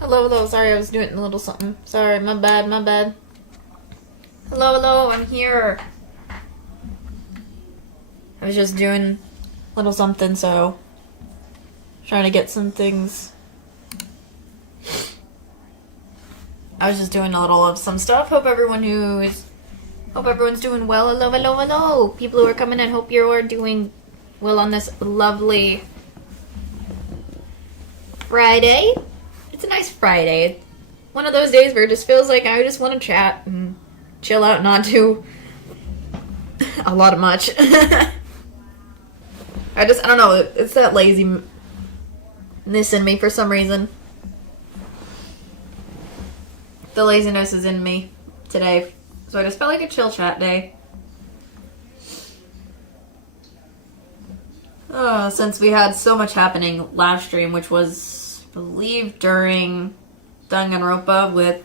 Hello, hello. Sorry, I was doing a little something. Sorry, my bad, my bad. Hello, hello. I'm here. I was just doing a little something, so trying to get some things. I was just doing a little of some stuff. Hope everyone's doing well. Hello, hello, hello. People who are coming in, hope you are doing well on this lovely Friday. It's a nice Friday. One of those days where it just feels like I just want to chat and chill out, not do a lot of much. I don't know, it's that laziness in me for some reason. The laziness is in me today, so I just felt like a chill chat day. Since we had so much happening last stream, which was, I believe, during Danganronpa, with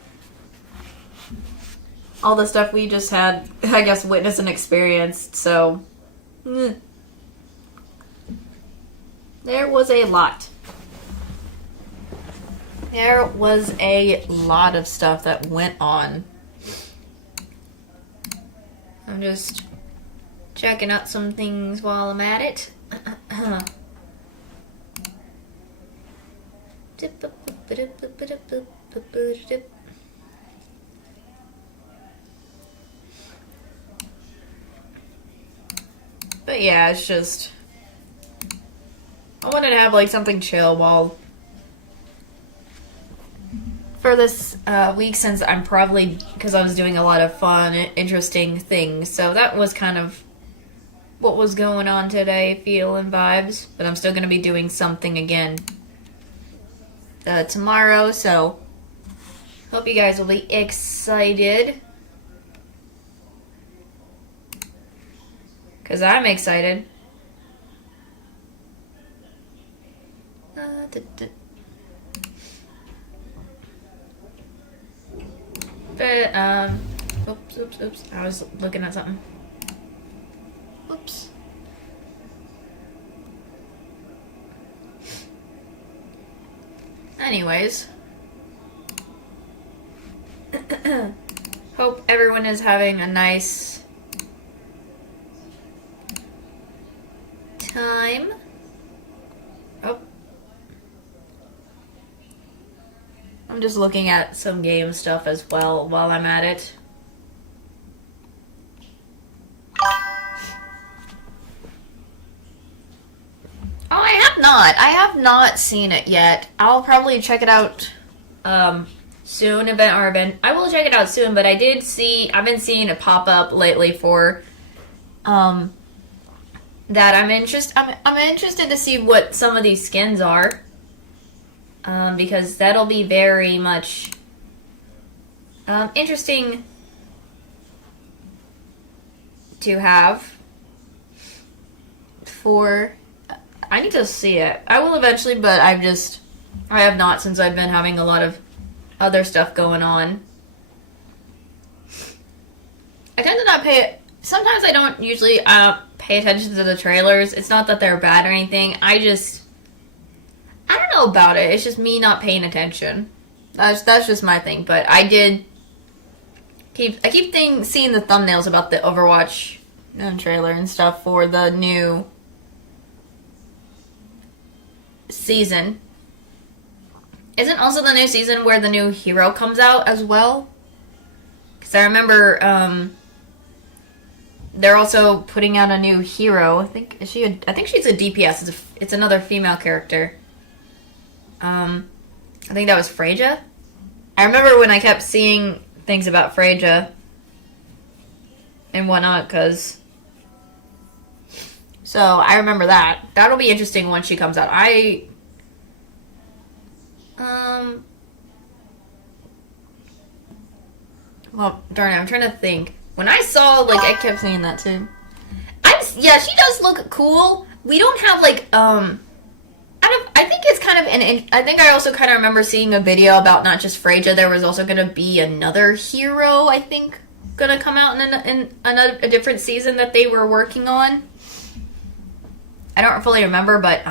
all the stuff we just had, I guess, witnessed and experienced, so there was a lot. There was a lot of stuff that went on. I'm just checking out some things while I'm at it. But yeah, it's just, I wanted to have like something chill while for this week, since I'm probably, because I was doing a lot of fun, interesting things. So that was kind of what was going on today, feeling vibes. But I'm still going to be doing something again tomorrow, so hope you guys will be excited. Because I'm excited. But, oops. I was looking at something. Oops. Anyways. Hope everyone is having a nice time. Oh. I'm just looking at some game stuff as well while I'm at it. Oh, I have not seen it yet. I'll probably check it out soon. I will check it out soon, but I've been seeing it pop up lately for that. I'm interested to see what some of these skins are. Because that'll be very much interesting to have for. I need to see it. I will eventually, but I have not, since I've been having a lot of other stuff going on. I tend to not pay. Sometimes I don't usually pay attention to the trailers. It's not that they're bad or anything. I don't know about it. It's just me not paying attention. That's just my thing. But I keep seeing the thumbnails about the Overwatch trailer and stuff for the new season. Isn't also the new season where the new hero comes out as well? Because I remember they're also putting out a new hero. I think she's a DPS. It's another female character. I think that was Freyja. I remember when I kept seeing things about Freyja and whatnot, so I remember that. That'll be interesting when she comes out. Well, darn it, I'm trying to think. When I saw, I kept saying that too. Yeah, she does look cool. We don't have, I think it's kind of I think I also kind of remember seeing a video about not just Freyja. There was also going to be another hero, I think, going to come out in a different season that they were working on. I don't fully remember, but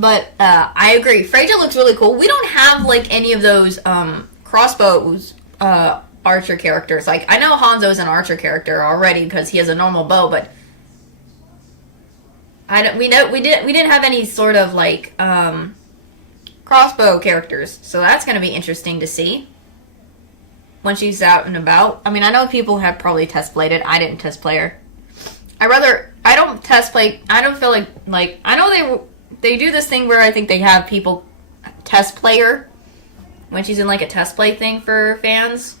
But I agree. Freyja looks really cool. We don't have like any of those crossbows archer characters. Like I know Hanzo's an archer character already because he has a normal bow, but we didn't have any sort of like crossbow characters. So that's going to be interesting to see when she's out and about. I mean, I know people have probably test played it. I didn't test play her. I don't test play. I don't feel like I know they do this thing where I think they have people test play her when she's in like a test play thing for fans.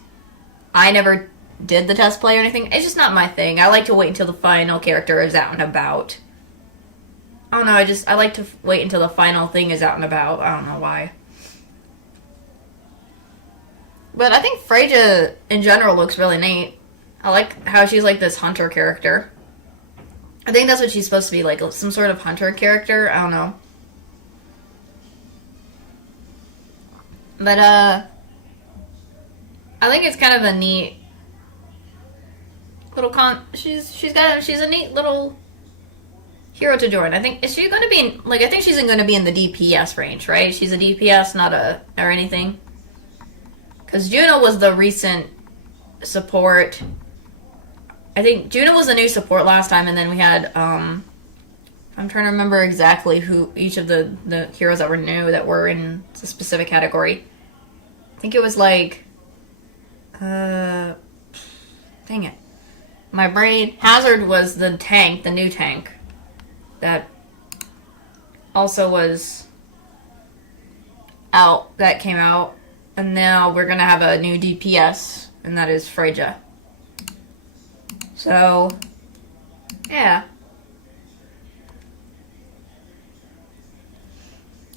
I never did the test play or anything. It's just not my thing. I like to wait until the final character is out and about. I don't know, I like to wait until the final thing is out and about. I don't know why. But I think Freyja in general looks really neat. I like how she's like this hunter character. I think that's what she's supposed to be, like some sort of hunter character. I don't know. But I think it's kind of a neat little she's a neat little hero to join. I think, is she going to be in, like, I think she's going to be in the DPS range, right? She's a DPS, not or anything. Because Juno was the recent support. I think Juno was a new support last time, and then we had, I'm trying to remember exactly who, each of the heroes that were new that were in a specific category. I think it was like, dang it. My brain, Hazard was the tank, the new tank. That also was out, that came out. And now we're going to have a new DPS, and that is Freyja. So, yeah.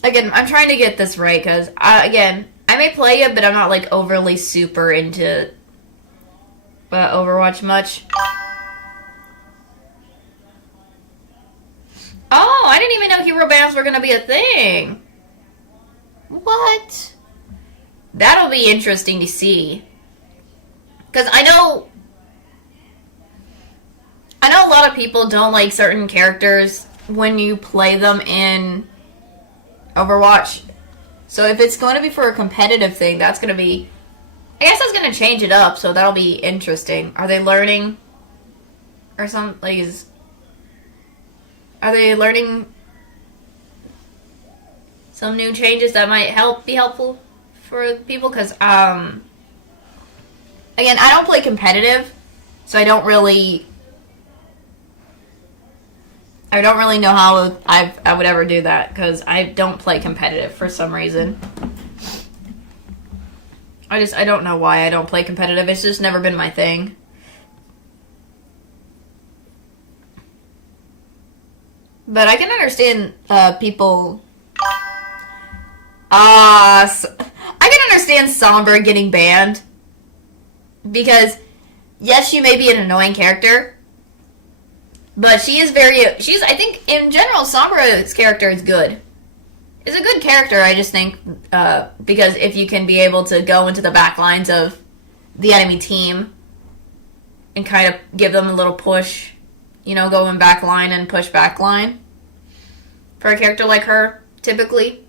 Again, I'm trying to get this right, because, again, I may play it, but I'm not, like, overly super into Overwatch much. Oh, I didn't even know hero bans were going to be a thing. What? That'll be interesting to see. Because I know a lot of people don't like certain characters when you play them in Overwatch. So if it's going to be for a competitive thing, that's going to be... I guess that's going to change it up, so that'll be interesting. Are they learning... Or some... like, are they learning some new changes that might be helpful for people? Because, again, I don't play competitive, so I don't really know how I would ever do that, because I don't play competitive for some reason. I don't know why I don't play competitive. It's just never been my thing. But I can understand people... I can understand Sombra getting banned. Because, yes, she may be an annoying character. But she is I think, in general, Sombra's character is good. It's a good character, I just think, because if you can be able to go into the back lines of the enemy team and kind of give them a little push... You know, go in back line and push back line. For a character like her, typically.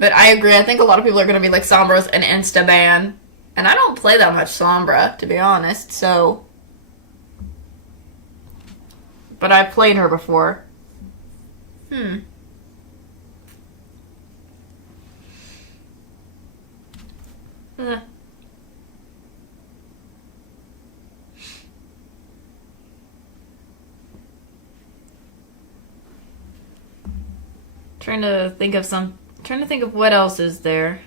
But I agree, I think a lot of people are going to be like, Sombra's an insta-ban. And I don't play that much Sombra, to be honest, so... But I've played her before. Trying to think of what else is there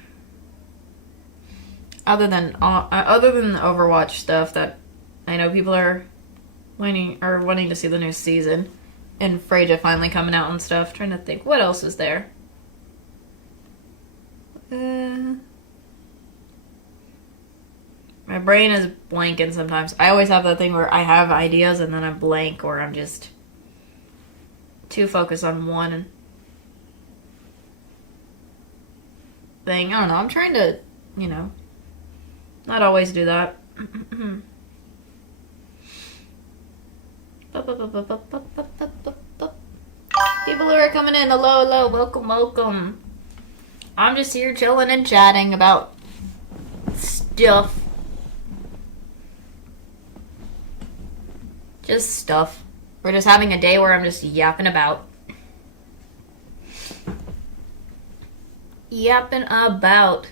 other than the Overwatch stuff that I know people are wanting to see the new season, and Freyja finally coming out and stuff. Trying to think what else is there. My brain is blanking sometimes. I always have that thing where I have ideas and then I blank, or I'm just too focused on one thing. I don't know. I'm trying to, not always do that. People people who are coming in. Hello, hello. Welcome, welcome. I'm just here chilling and chatting about stuff. Just stuff. We're just having a day where I'm just yapping about. Yapping about.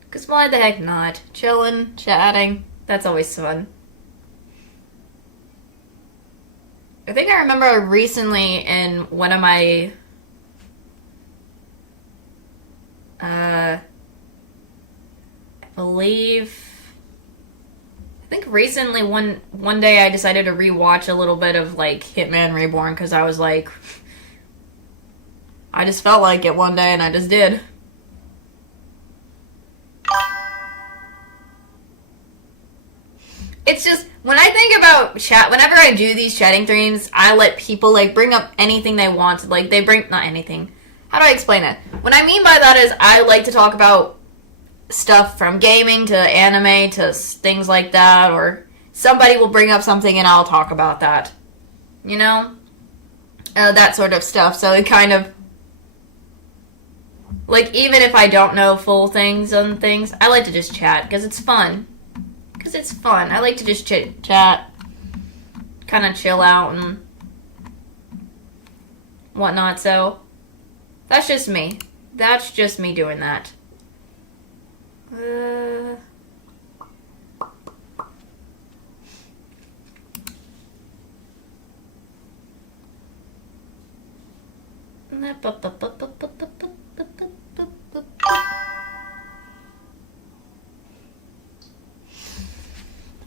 Because why the heck not? Chilling, chatting. That's always fun. I think I remember recently in one of my I think recently one day I decided to rewatch a little bit of like Hitman Reborn because I was like, I just felt like it one day and I just did. It's just, when I think about chat, whenever I do these chatting streams, I let people, like, bring up anything they want. Like, they bring, not anything. How do I explain it? What I mean by that is I like to talk about stuff from gaming to anime to things like that, or somebody will bring up something and I'll talk about that. You know? That sort of stuff. So it kind of, like, even if I don't know full things on things, I like to just chat, because it's fun. Because it's fun. I like to just chit-chat, kind of chill out and whatnot. So, that's just me. That's just me doing that.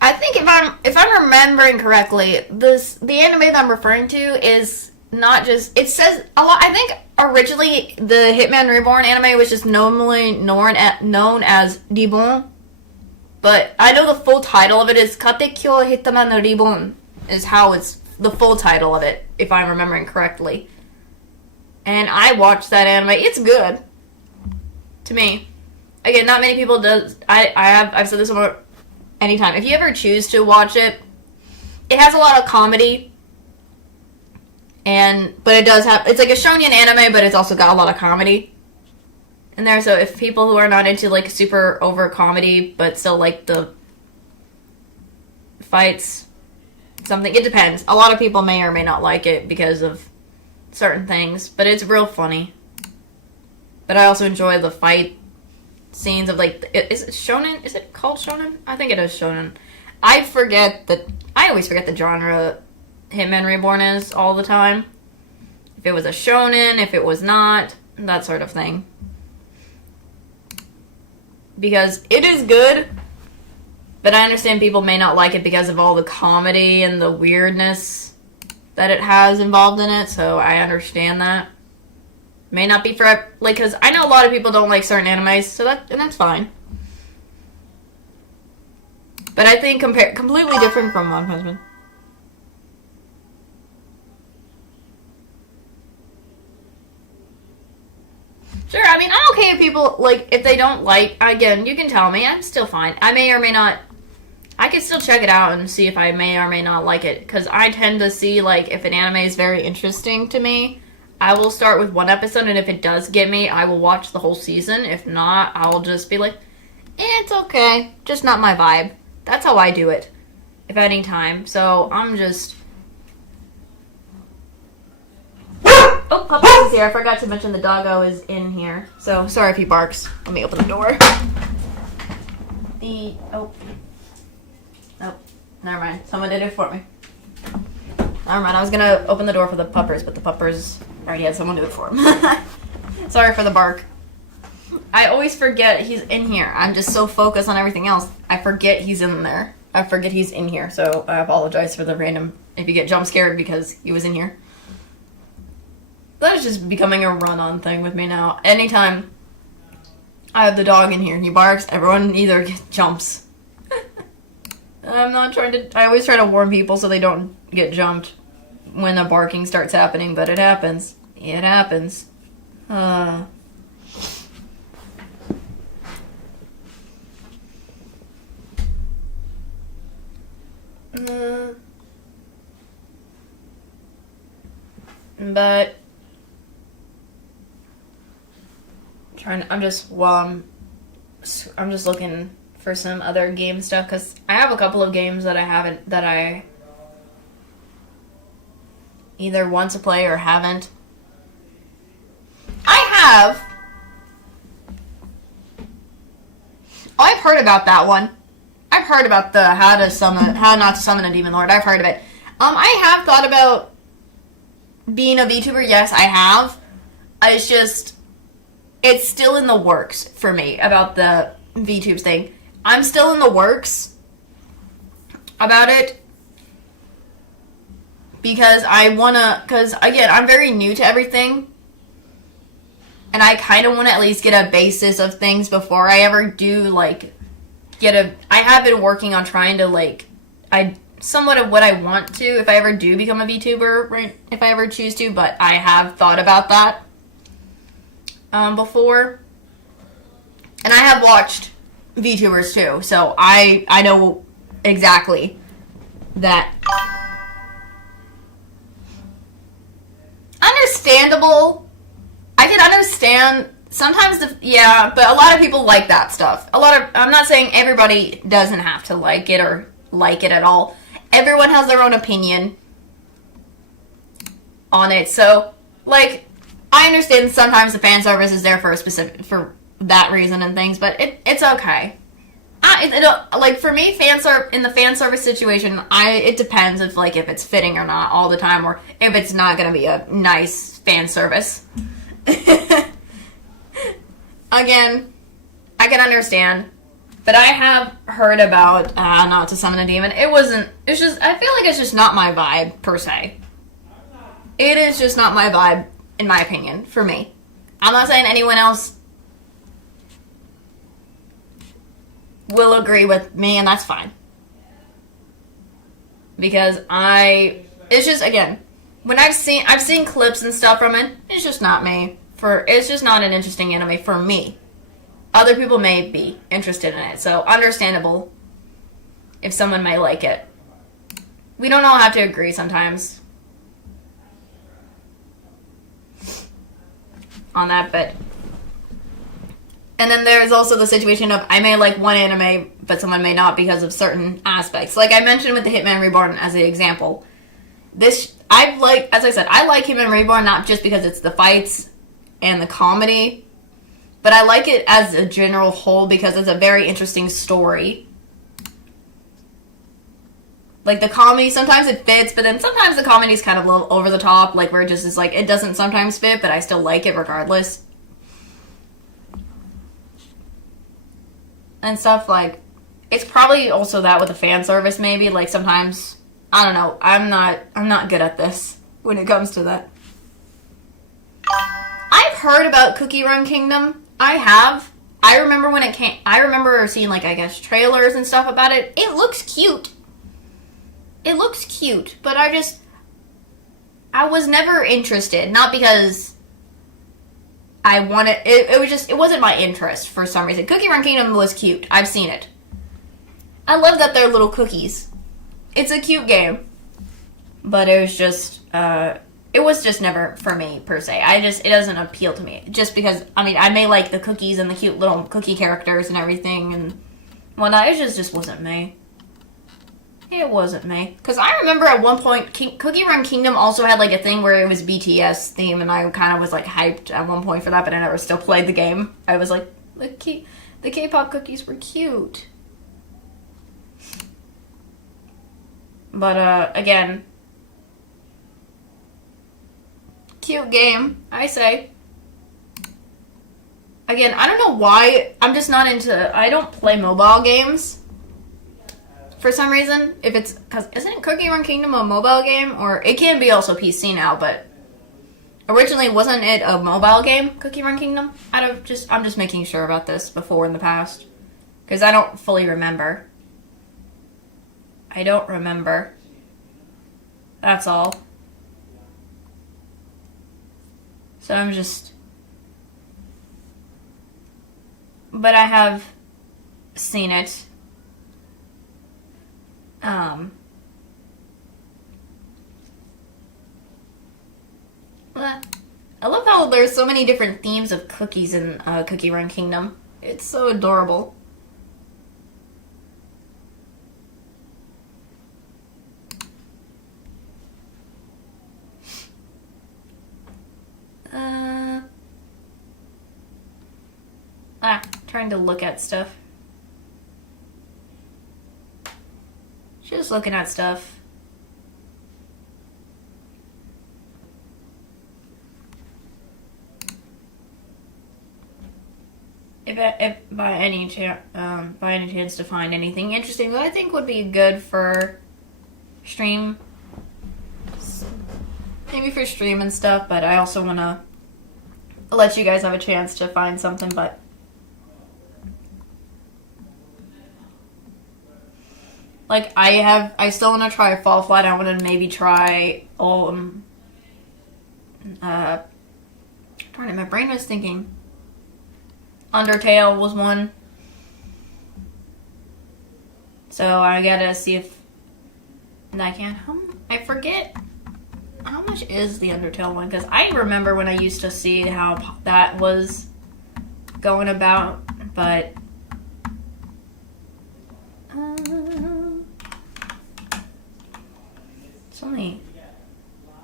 I think if I'm remembering correctly, the anime that I'm referring to is not just, it says a lot. I think originally the Hitman Reborn anime was just normally known as Reborn, but I know the full title of it is Katekyo Hitman Reborn is how it's the full title of it, if I'm remembering correctly. And I watched that anime. It's good to me. Again, not many people does. I've said this before. Anytime. If you ever choose to watch it, it has a lot of comedy. But it does have, it's like a shonen anime, but it's also got a lot of comedy in there. So if people who are not into like super over comedy, but still like the fights, something, it depends. A lot of people may or may not like it because of certain things, but it's real funny. But I also enjoy the fight scenes of like, is it shonen? Is it called shonen? I think it is shonen. I always forget the genre Hitman Reborn is all the time. If it was a shonen, if it was not, that sort of thing. Because it is good, but I understand people may not like it because of all the comedy and the weirdness that it has involved in it, so I understand that. May not be for, like, because I know a lot of people don't like certain animes, so that's fine. But I think completely different from One Punch Man. Sure, I mean, I'm okay if people, like, if they don't like, again, you can tell me, I'm still fine. I may or may not, I can still check it out and see if I may or may not like it, because I tend to see, like, if an anime is very interesting to me, I will start with one episode, and if it does get me, I will watch the whole season. If not, I'll just be like, it's okay, just not my vibe. That's how I do it, if at any time. So, I'm just... Oh, Puppy is here. I forgot to mention the doggo is in here. So, sorry if he barks. Let me open the door. Oh, never mind. Someone did it for me. Never mind. I was gonna open the door for the puppers, but the puppers already had someone do it for him. Sorry for the bark. I always forget he's in here. I'm just so focused on everything else. I forget he's in there. I forget he's in here. So I apologize for the random, if you get jump scared because he was in here. That is just becoming a run-on thing with me now. Anytime I have the dog in here and he barks, everyone either jumps. I'm not trying to... I always try to warn people so they don't get jumped when the barking starts happening, but it happens. It happens. But I'm just looking for some other game stuff because I have a couple of games that I either want to play or haven't. I've heard about that one. I've heard about the how not to summon a demon lord. I've heard of it. I have thought about being a VTuber. Yes, I have. It's still in the works for me about the VTubes thing. I'm still in the works about it because again, I'm very new to everything. And I kind of want to at least get a basis of things before I ever do, I have been working on trying to, somewhat of what I want to, if I ever do become a VTuber, right? If I ever choose to, but I have thought about that before. And I have watched VTubers too, so I know exactly that. Understandable. I can understand sometimes but a lot of people like that stuff. I'm not saying everybody doesn't have to like it or like it at all. Everyone has their own opinion on it. So, I understand sometimes the fan service is there for that reason and things, but it's okay. For me, in the fan service situation, it depends if it's fitting or not all the time, or if it's not going to be a nice fan service. Again, I can understand, but I have heard about not to summon a demon. I feel like it's just not my vibe, per se. It is just not my vibe, in my opinion, for me. I'm not saying anyone else will agree with me, and that's fine. Because it's just, again, when I've seen clips and stuff from it, it's just not me. It's just not an interesting anime for me. Other people may be interested in it, so understandable if someone may like it. We don't all have to agree sometimes on that, but... And then there's also the situation of I may like one anime, but someone may not because of certain aspects. Like I mentioned with the Hitman Reborn as an example. As I said, I like Hitman Reborn not just because it's the fights and the comedy, but I like it as a general whole because it's a very interesting story. The comedy, sometimes it fits, but then sometimes the comedy is kind of a little over the top, where it just is it doesn't sometimes fit, but I still like it regardless. And stuff it's probably also that with the fan service maybe, sometimes, I don't know, I'm not good at this when it comes to that. I've heard about Cookie Run Kingdom. I have. I remember when it came, I remember seeing trailers and stuff about it. It looks cute. But I was never interested. Not because I wanted, it wasn't my interest for some reason. Cookie Run Kingdom was cute. I've seen it. I love that they're little cookies. It's a cute game. But it was just never for me, per se. It doesn't appeal to me. Just because, I may like the cookies and the cute little cookie characters and everything and whatnot. It just wasn't me. It wasn't me. Because I remember at one point, Cookie Run Kingdom also had a thing where it was BTS theme, and I kind of was hyped at one point for that, but I never still played the game. I was the K-pop cookies were cute. But, again, cute game, I say. Again, I don't know why, I'm just not I don't play mobile games. For some reason, because isn't Cookie Run Kingdom a mobile game? Or it can be also PC now, but originally wasn't it a mobile game, Cookie Run Kingdom? I'm just making sure about this before in the past. Because I don't fully remember. I don't remember. That's all. So I'm just... But I have seen it. I love how there's so many different themes of cookies in Cookie Run Kingdom. It's so adorable. Trying to look at stuff. Just looking at stuff. If by any chance to find anything interesting that I think would be good for stream, maybe for stream and stuff, but I also want to let you guys have a chance to find something. But like I still want to try Fall Flat. I want to maybe try darn it, my brain was thinking. Undertale was one. So I gotta see if I can. I forget how much is the Undertale one, because I remember when I used to see how that was going about, but it's only,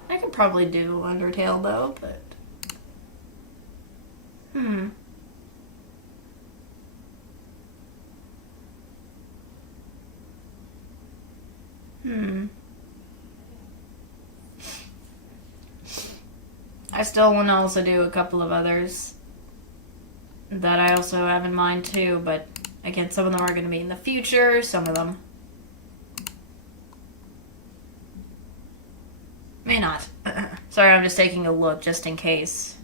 I could probably do Undertale though, but I still want to also do a couple of others that I also have in mind too, but again, some of them are going to be in the future, some of them may not. Sorry, I'm just taking a look just in case.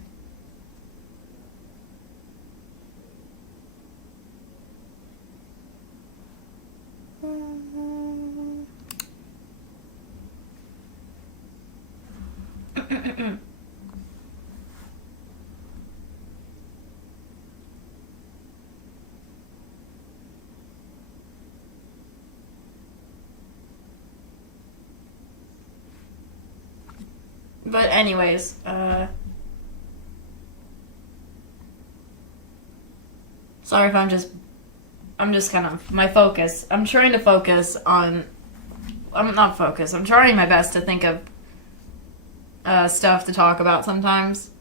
But anyways, sorry if I'm just kind of, my focus, I'm trying to focus on, I'm trying my best to think of stuff to talk about sometimes,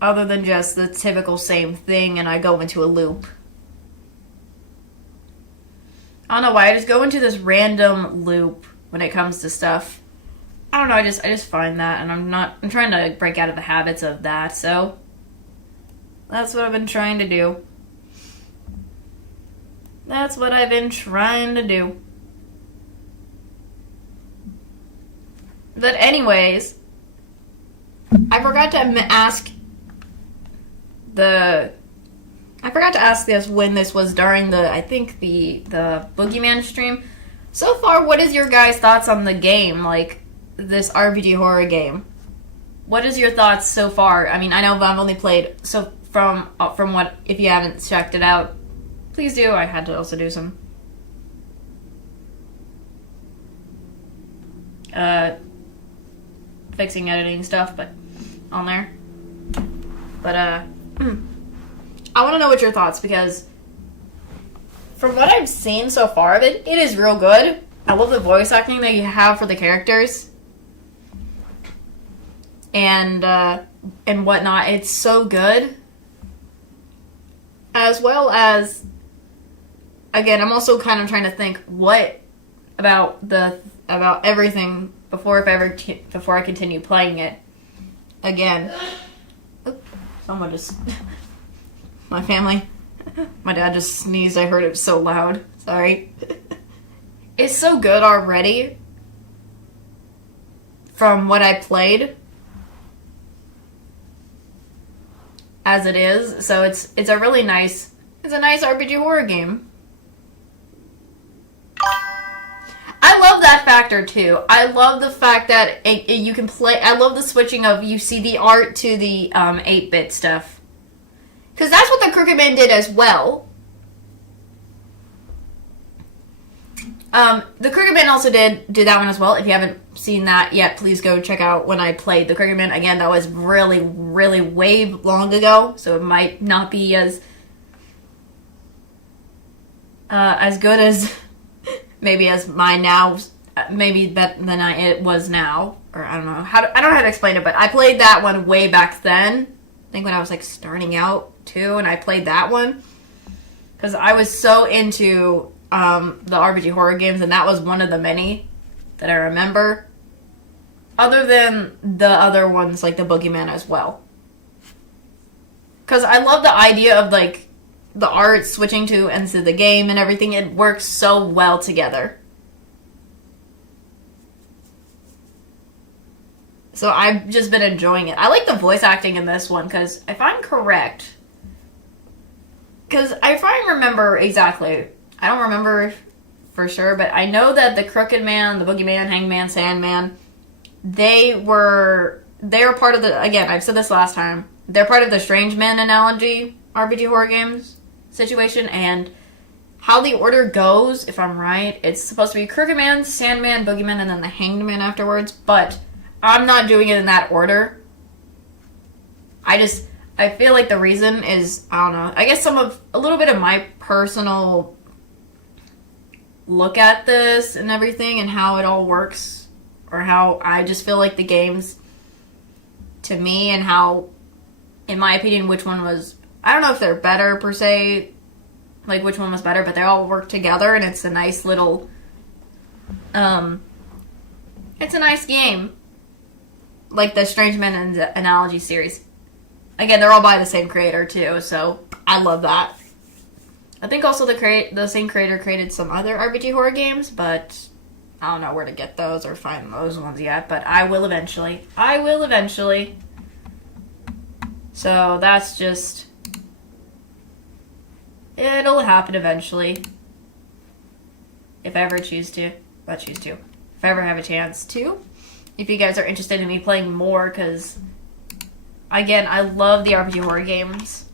other than just the typical same thing and I go into a loop. I don't know why, I just go into this random loop when it comes to stuff. I don't know, I just find that, and I'm trying to break out of the habits of that, so that's what I've been trying to do. That's what I've been trying to do. But anyways, I forgot to ask this when this was during I think the Boogeyman stream. So far, what is your guys' thoughts on the game? Like, this RPG horror game. What is your thoughts so far? I mean, I know I've only played, so from what, if you haven't checked it out, please do. I had to also do some fixing editing stuff, but on there. But I want to know what your thoughts, because from what I've seen so far of it, it is real good. I love the voice acting that you have for the characters. And whatnot. It's so good. As well as, again, I'm also kind of trying to think what about everything before I continue playing it. Again, someone just, my family, my dad just sneezed. I heard it so loud. Sorry. It's so good already from what I played as it is. So it's a really nice, it's a nice RPG horror game. I love that factor too. I love the fact that you can play. I love the switching of, you see the art to the 8-bit stuff, because that's what the Crooked Man did as well. The Cricket Man also did that one as well. If you haven't seen that yet, please go check out when I played the Cricket Man. Again, that was really, really way long ago, so it might not be as good as maybe as mine now. Maybe better than it was now, or I don't know I don't know how to explain it. But I played that one way back then. I think when I was like starting out too, and I played that one because I was so into the RPG horror games, and that was one of the many that I remember. Other than the other ones, like the Boogeyman as well. Because I love the idea of like the art switching to into the game and everything. It works so well together. So I've just been enjoying it. I like the voice acting in this one because if I'm correct, because if I remember exactly, I don't remember for sure, but I know that the Crooked Man, the Boogeyman, Hangman, Sandman, they were part of the, again, I've said this last time, they're part of the Strange Man analogy RPG horror games situation, and how the order goes, if I'm right, it's supposed to be Crooked Man, Sandman, Boogeyman, and then the Hanged Man afterwards, but I'm not doing it in that order. I feel like the reason is, I don't know, I guess a little bit of my personal look at this and everything and how it all works, or how I just feel like the games, to me, and how, in my opinion, which one was, I don't know if they're better per se, like which one was better, but they all work together, and it's a nice little, it's a nice game. Like the Strange Man Analogy series. Again, they're all by the same creator too, so I love that. I think also the same creator created some other RPG horror games, but I don't know where to get those or find those ones yet, but I will eventually. So that's just, it'll happen eventually. If I ever choose to. If I ever have a chance to. If you guys are interested in me playing more, because, again, I love the RPG horror games.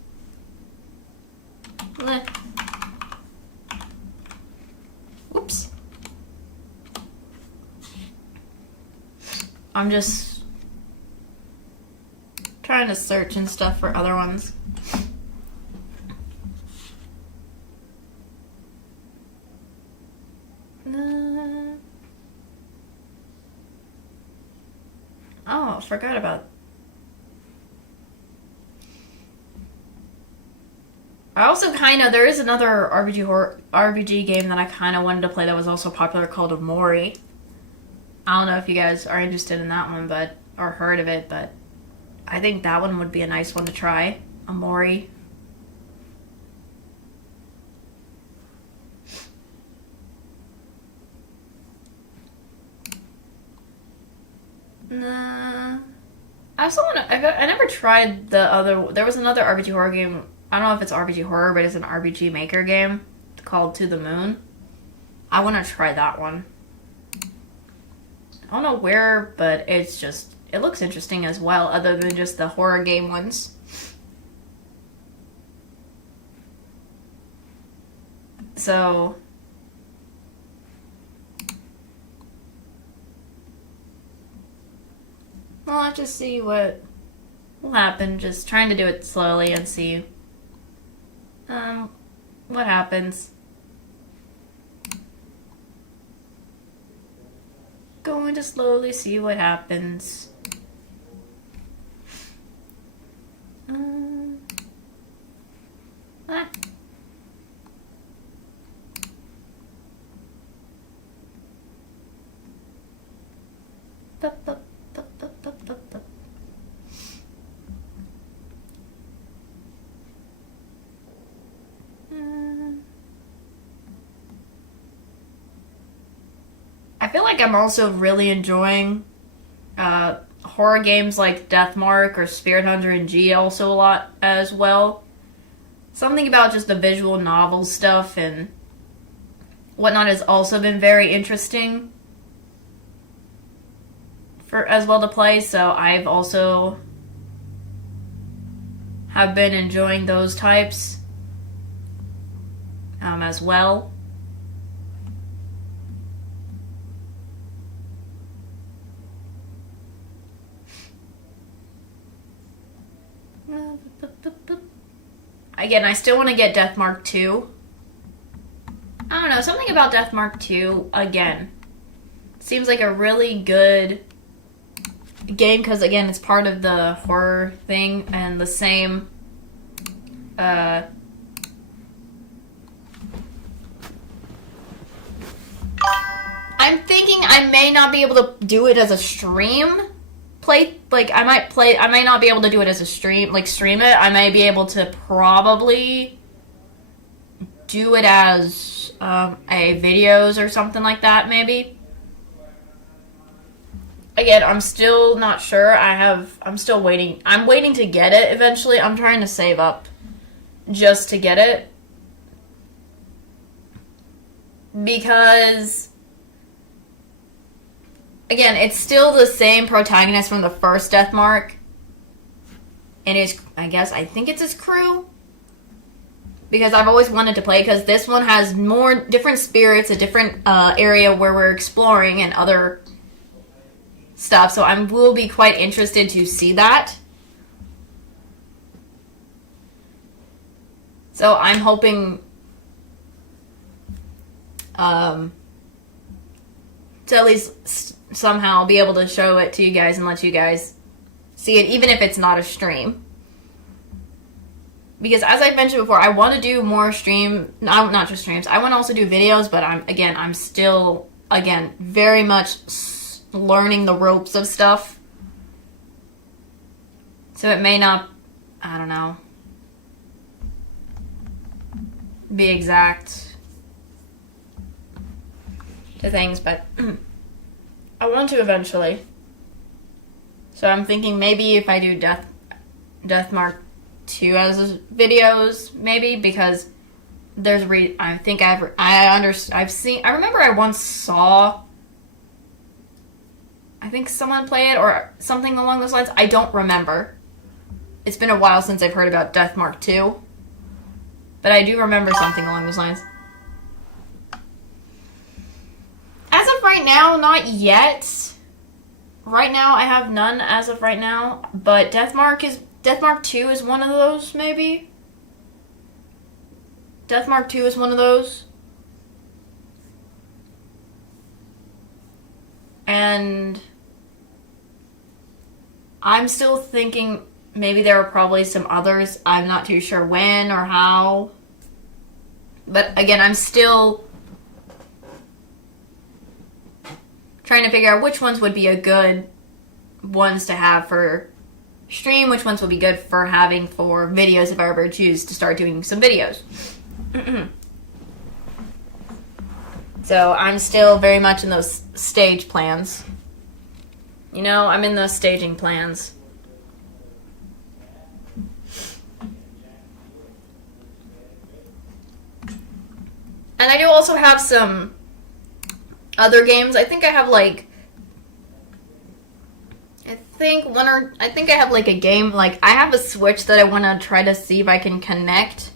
Oops. I'm just trying to search and stuff for other ones. Oh, forgot about. I also there is another RPG game that I kind of wanted to play that was also popular called Amori. I don't know if you guys are interested in that one, or heard of it, but I think that one would be a nice one to try. Amori. Nah. I never tried the other. There was another RPG horror game. I don't know if it's RPG horror, but it's an RPG Maker game called To the Moon. I want to try that one. I don't know where, but it looks interesting as well, other than just the horror game ones. So, well, I'll just see what will happen. Just trying to do it slowly and see what happens. Going to slowly see what happens. Ah. I feel like I'm also really enjoying horror games like Deathmark or Spirit Hunter and G also a lot as well. Something about just the visual novel stuff and whatnot has also been very interesting as well to play, so I've also have been enjoying those types as well. Again, I still want to get Deathmark 2. I don't know, something about Deathmark 2, again, seems like a really good game because, again, it's part of the horror thing and the same, I'm thinking I may not be able to do it as a stream play. Like, I might not be able to do it as a stream, like, stream it. I may be able to probably do it as a videos or something like that, maybe. Again, I'm still not sure. I'm still waiting. I'm waiting to get it eventually. I'm trying to save up just to get it. Because, again, it's still the same protagonist from the first Deathmark. And I think it's his crew. Because I've always wanted to play, because this one has more different spirits, a different area where we're exploring and other stuff. So I will be quite interested to see that. So I'm hoping to at least somehow be able to show it to you guys and let you guys see it, even if it's not a stream. Because as I've mentioned before, I want to do more not just streams. I want to also do videos, but I'm still, very much learning the ropes of stuff. So it may not, I don't know, be exact to things, but I want to eventually. So I'm thinking maybe if I do Deathmark 2 as videos, maybe, because there's I remember I once saw, I think someone play it or something along those lines. I don't remember. It's been a while since I've heard about Deathmark 2, but I do remember something along those lines. As of right now, not yet. Right now, I have none as of right now, but Deathmark 2 is one of those, maybe? Deathmark 2 is one of those. And I'm still thinking maybe there are probably some others. I'm not too sure when or how. But again, I'm still trying to figure out which ones would be a good ones to have for stream, which ones would be good for having for videos if I ever choose to start doing some videos. So I'm still very much in those stage plans. You know, I'm in those staging plans. And I do also have some other games. I think I have I have like a game, like I have a Switch that I want to try to see if I can connect.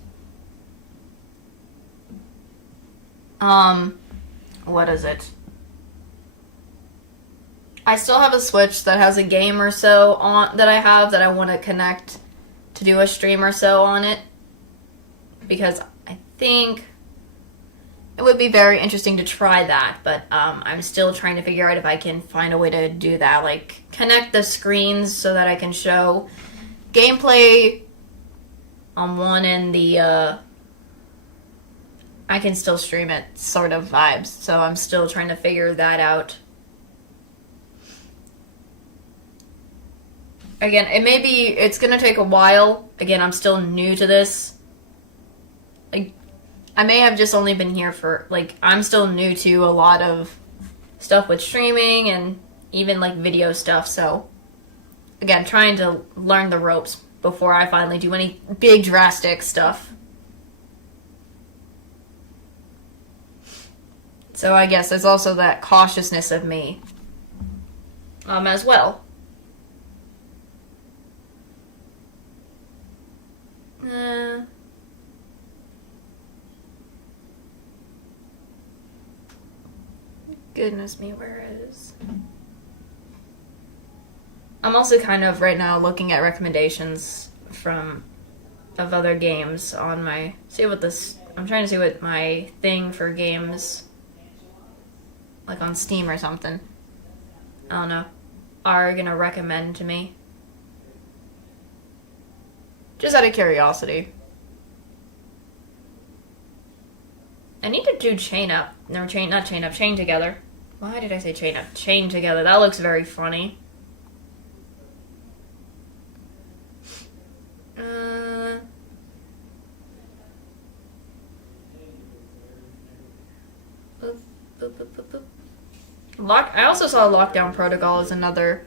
What is it? I still have a Switch that has a game or so on that I want to connect to do a stream or so on it, because I think it would be very interesting to try that, but I'm still trying to figure out if I can find a way to do that, like connect the screens so that I can show gameplay on one and I can still stream it sort of vibes. So I'm still trying to figure that out. Again, it's going to take a while. Again, I'm still new to this. Like, I may have just only been here for, I'm still new to a lot of stuff with streaming and even, video stuff. So, again, trying to learn the ropes before I finally do any big drastic stuff. So I guess there's also that cautiousness of me as well. Goodness me, where is... I'm also kind of right now looking at recommendations from of other games on my I'm trying to see what my thing for games like on Steam or something, I don't know, are gonna recommend to me. Just out of curiosity. I need to do Chain Up. No, not Chain Up, Chain Together. Why did I say Chain Up? Chain Together. That looks very funny. I also saw Lockdown Protocol as another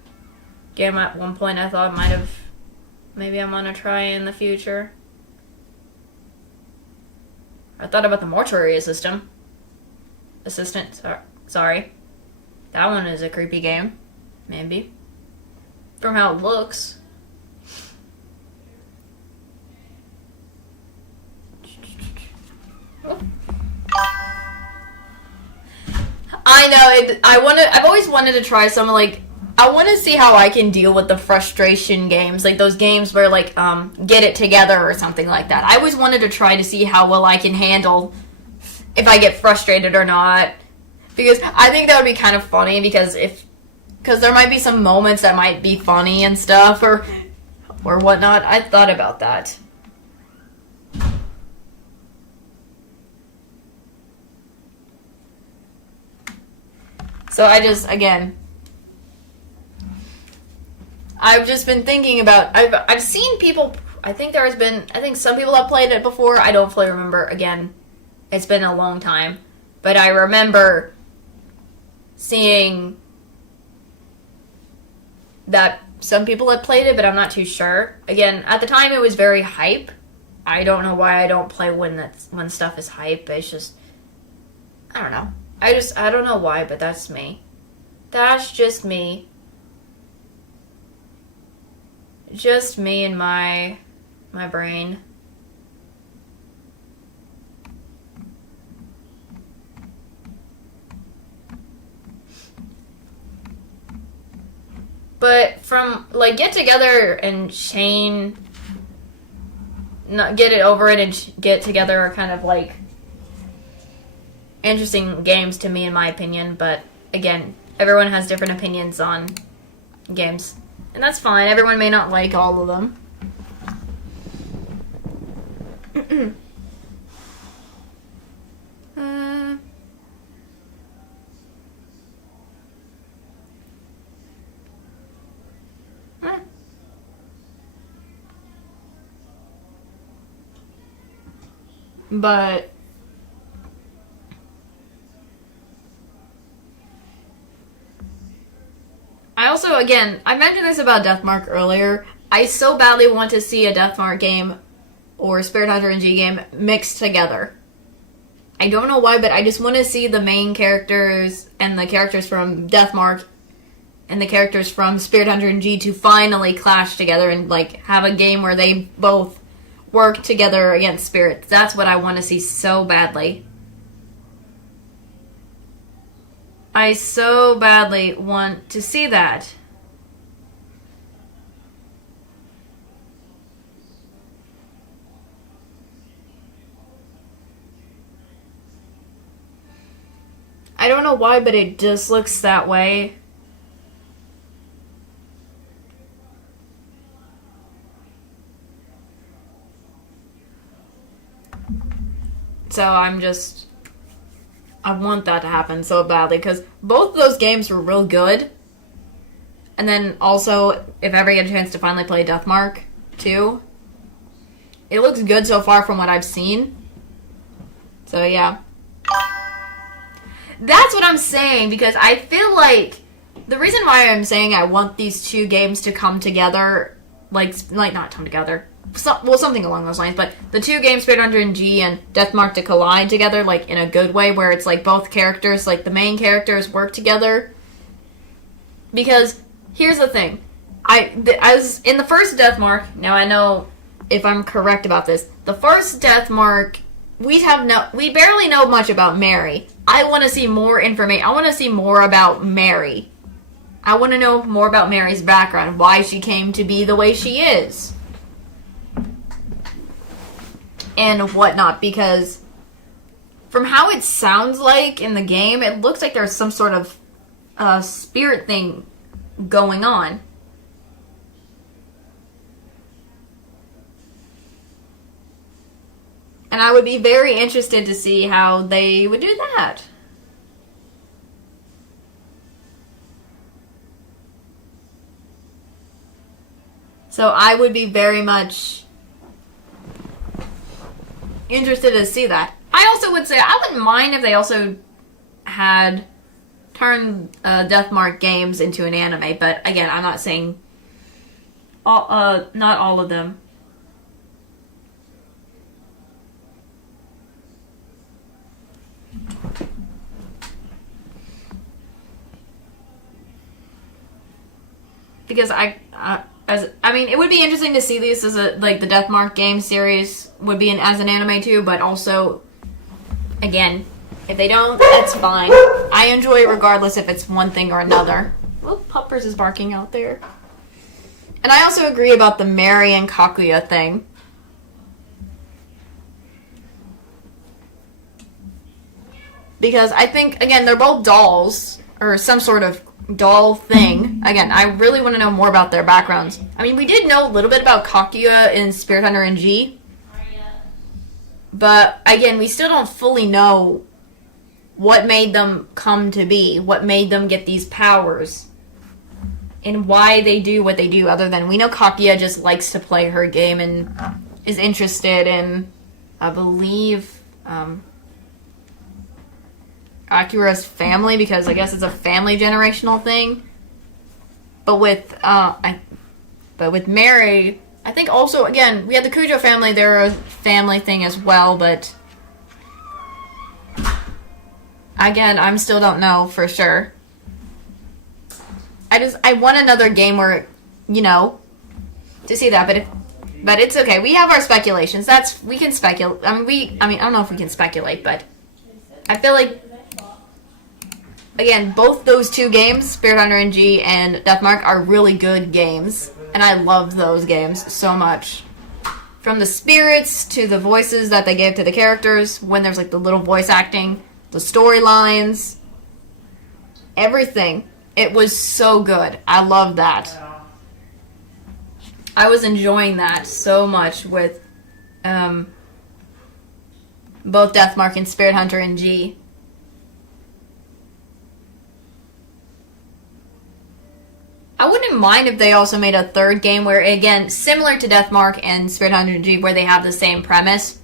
game at one point I thought maybe I'm gonna try in the future. I thought about the Mortuary Assistant. Sorry. That one is a creepy game. Maybe. From how it looks. I know. I've always wanted to try some I want to see how I can deal with the frustration games, like those games where Get It Together or something like that. I always wanted to try to see how well I can handle if I get frustrated or not, because I think that would be kind of funny because there might be some moments that might be funny and stuff or whatnot. I thought about that. So I've just been thinking about, I've seen people, I think some people have played it before. I don't fully remember. Again, it's been a long time. But I remember seeing that some people had played it, but I'm not too sure. Again, at the time it was very hype. I don't know why I don't play when stuff is hype. It's just, I don't know. I don't know why, but that's me. That's just me. Just me and my brain. But from Get Together and Chain, not Get It Over It and Get Together are kind of interesting games to me in my opinion, but again, everyone has different opinions on games. And that's fine. Everyone may not like all of them. But I also, again, I mentioned this about Deathmark earlier. I so badly want to see a Deathmark game or Spirit Hunter NG game mixed together. I don't know why, but I just want to see the main characters and the characters from Deathmark and the characters from Spirit Hunter NG to finally clash together and have a game where they both work together against spirits. That's what I want to see so badly. I so badly want to see that. I don't know why, but it just looks that way. So I want that to happen so badly, because both of those games were real good. And then also, if I ever get a chance to finally play Deathmark 2, it looks good so far from what I've seen. So yeah. That's what I'm saying, because I feel like the reason why I'm saying I want these two games to come together, not come together, something along those lines, but the two games, Spirit Hunter NG and Deathmark, to collide together, in a good way, where it's both characters, the main characters work together. Because here's the thing, as in the first Deathmark, now I know if I'm correct about this, the first Deathmark, we barely know much about Mary. I want to see more information. I want to see more about Mary. I want to know more about Mary's background, why she came to be the way she is. and whatnot, because from how it sounds like in the game, it looks like there's some sort of spirit thing going on. And I would be very interested to see how they would do that. So I would be very much interested to see that. I also would say I wouldn't mind if they also had turned Deathmark games into an anime, but again, I'm not saying not all of them. Because it would be interesting to see this as the Deathmark game series would be as an anime too, but also, again, if they don't, that's fine. I enjoy it regardless if it's one thing or another. Oh, Puppers is barking out there. And I also agree about the Mary and Kakuya thing. Because I think, again, they're both dolls, or some sort of doll thing. Again, I really want to know more about their backgrounds. I mean, we did know a little bit about Kakuya in Spirit Hunter NG. But, again, we still don't fully know what made them come to be, what made them get these powers, and why they do what they do, other than we know Kakuya just likes to play her game and is interested in, I believe, Akira's family, because I guess it's a family generational thing. But with Mary, I think also, again, we had the Kujo family, they're a family thing as well, but again, I still don't know for sure. I want another game where, to see that, but it's okay. We have our speculations. We can speculate. I don't know if we can speculate, but I feel like, again, both those two games, Spirit Hunter NG and Deathmark, are really good games. And I love those games so much. From the spirits to the voices that they gave to the characters, when there's the little voice acting, the storylines, everything. It was so good. I love that. I was enjoying that so much with both Deathmark and Spirit Hunter NG. I wouldn't mind if they also made a third game where, again, similar to Deathmark and Spirit Hunter NG, where they have the same premise,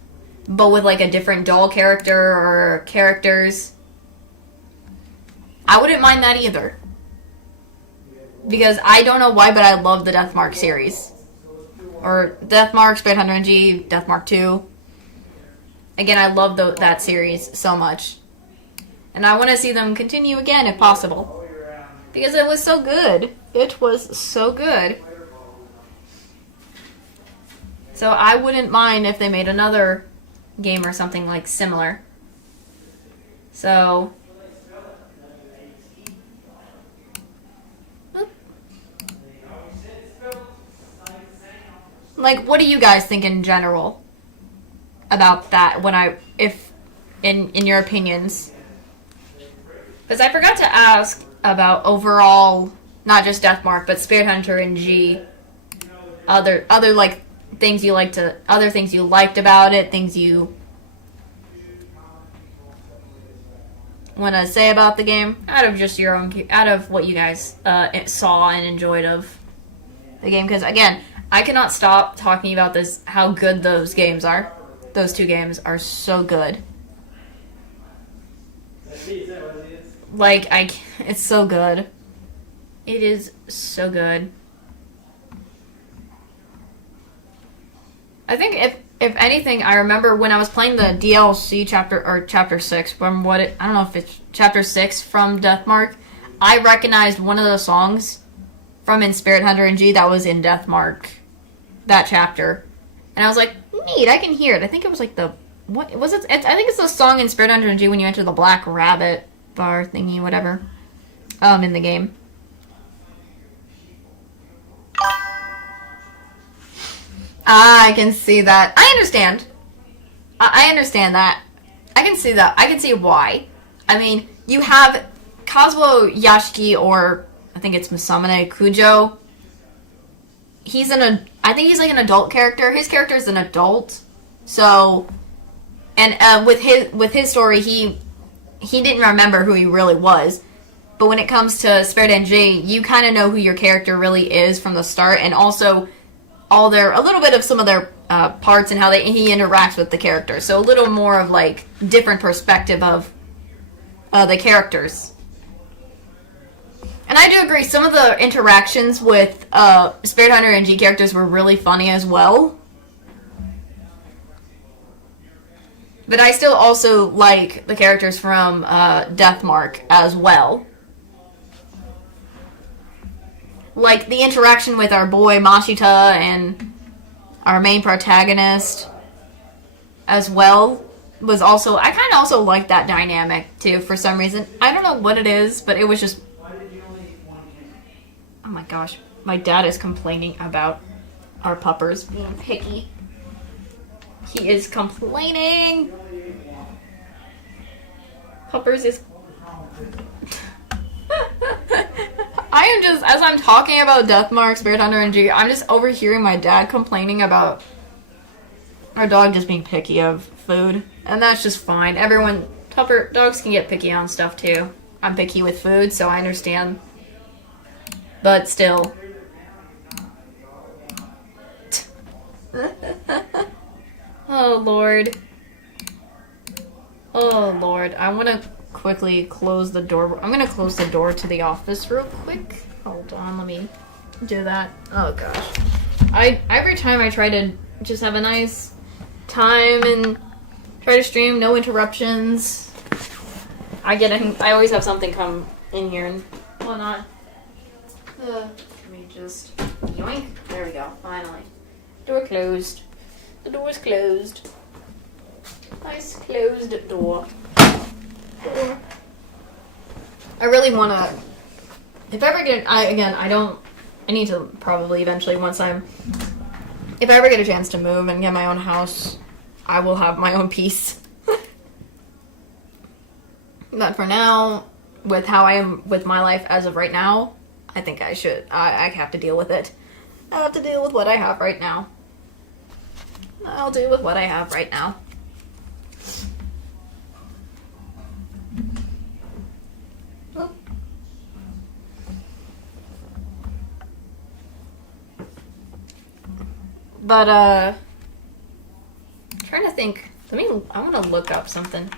but with a different doll character or characters. I wouldn't mind that either. Because I don't know why, but I love the Deathmark series. Or Deathmark, Spirit Hunter NG, Deathmark 2. Again, I love that series so much. And I want to see them continue again if possible. Because it was so good. It was so good. So I wouldn't mind if they made another game or something similar. So what do you guys think in general about that in your opinions? Because I forgot to ask about overall, not just Deathmark, but Spirit Hunter NG, other things you other things you liked about it, things you want to say about the game, out of what you guys saw and enjoyed of the game. Because again, I cannot stop talking about how good those games are. Those two games are so good. It's so good. It is so good. I think if anything, I remember when I was playing the DLC chapter 6 from I don't know if it's chapter 6 from Deathmark, I recognized one of the songs from in Spirit Hunter NG that was in Deathmark, that chapter. And I was like, neat, I can hear it. I think it was what was it? I think it's the song in Spirit Hunter NG when you enter the Black Rabbit bar thingy, whatever, in the game. I can see that. I understand. I understand that. I can see that. I can see why. I mean, you have Kazuo Yashiki, or I think it's Musamune Kujo. I think he's like an adult character. His character is an adult, so, and with his story, he didn't remember who he really was. But when it comes to Spirit NG, you kind of know who your character really is from the start, and also a little bit of some of their parts and how he interacts with the characters. So a little more of like different perspective of the characters. And I do agree, some of the interactions with Spirit Hunter NG characters were really funny as well. But I still also like the characters from Deathmark as well. Like the interaction with our boy Mashita and our main protagonist as well was also, I kind of also liked that dynamic too for some reason. I don't know what it is, but it was just, oh my gosh, my dad is complaining about our puppers being picky. He is complaining. Puppers is I am just, as I'm talking about Deathmark, Spirit Hunter, and G, I'm just overhearing my dad complaining about our dog just being picky of food. And that's just fine. Dogs can get picky on stuff too. I'm picky with food, so I understand. But still. Oh, Lord. Oh, Lord. I want to quickly close the door. I'm going to close the door to the office real quick. Hold on, let me do that. Oh, gosh. Every time I try to just have a nice time and try to stream, no interruptions, I always have something come in here and whatnot. Let me just yoink. There we go, finally. Door closed. The door is closed. Nice closed door. I really want to, if I ever get, I need to probably eventually if I ever get a chance to move and get my own house, I will have my own peace. But for now, with how I am with my life as of right now, I think I have to deal with it. I have to deal with what I have right now. I'll deal with what I have right now. But, I'm trying to think. I want to look up something.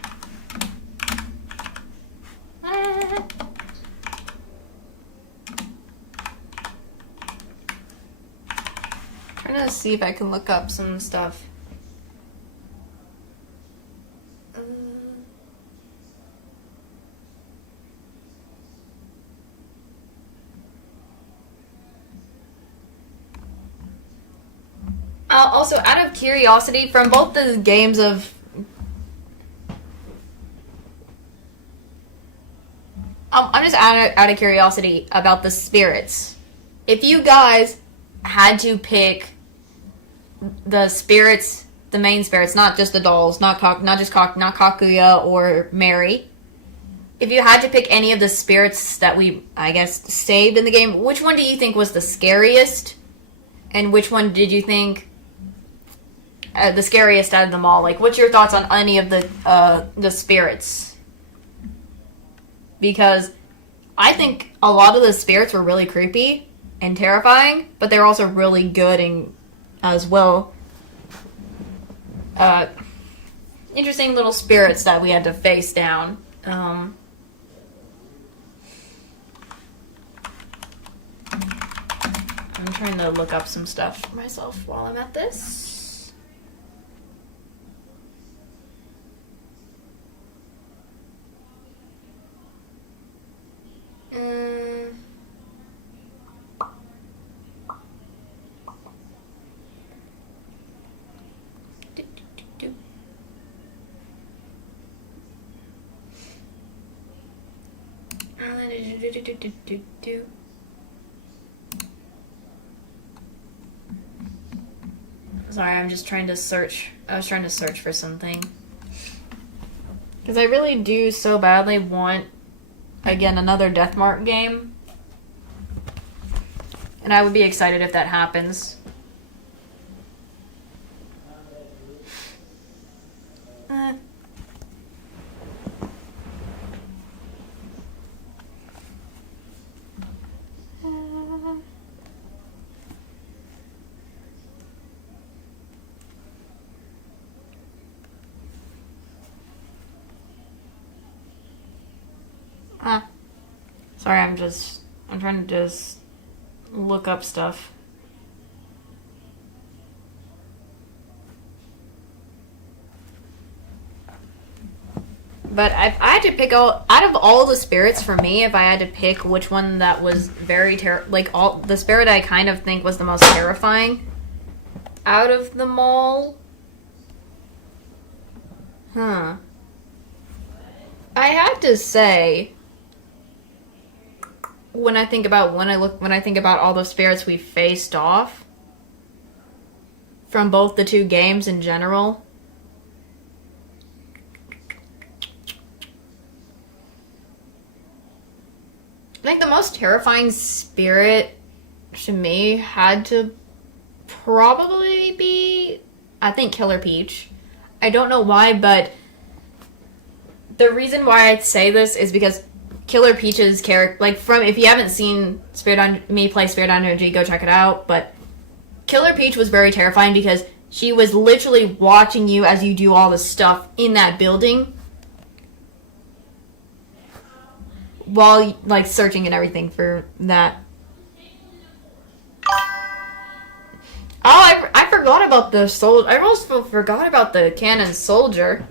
Trying to see if I can look up some stuff. Also, out of curiosity, from both the games of... I'm just out of curiosity about the spirits. If you guys had to pick the spirits, the main spirits, not just the dolls, not Kakuya or Mary. If you had to pick any of the spirits that we, I guess, saved in the game, which one do you think was the scariest? And which one did you think... the scariest out of them all? Like, what's your thoughts on any of the spirits? Because I think a lot of the spirits were really creepy and terrifying, but they're also really good and as well. Interesting little spirits that we had to face down. I'm trying to look up some stuff for myself while I'm at this. Sorry, I'm just trying to search. I was trying to search for something. Because I really do so badly want, again, another Deathmark game. And I would be excited if that happens. Sorry, I'm trying to just look up stuff. But I had to pick out of all the spirits for me, if I had to pick which one that was very the spirit I kind of think was the most terrifying out of them all. I have to say, when I think about all the spirits we faced off from both the two games in general, I think the most terrifying spirit to me had to probably be, I think, Killer Peach. I don't know why, but the reason why I'd say this is because Killer Peach's character, if you haven't seen me play Spirit on OG, go check it out, but Killer Peach was very terrifying because she was literally watching you as you do all the stuff in that building while, searching and everything for that. Oh, I forgot about the soldier. I almost forgot about the cannon soldier.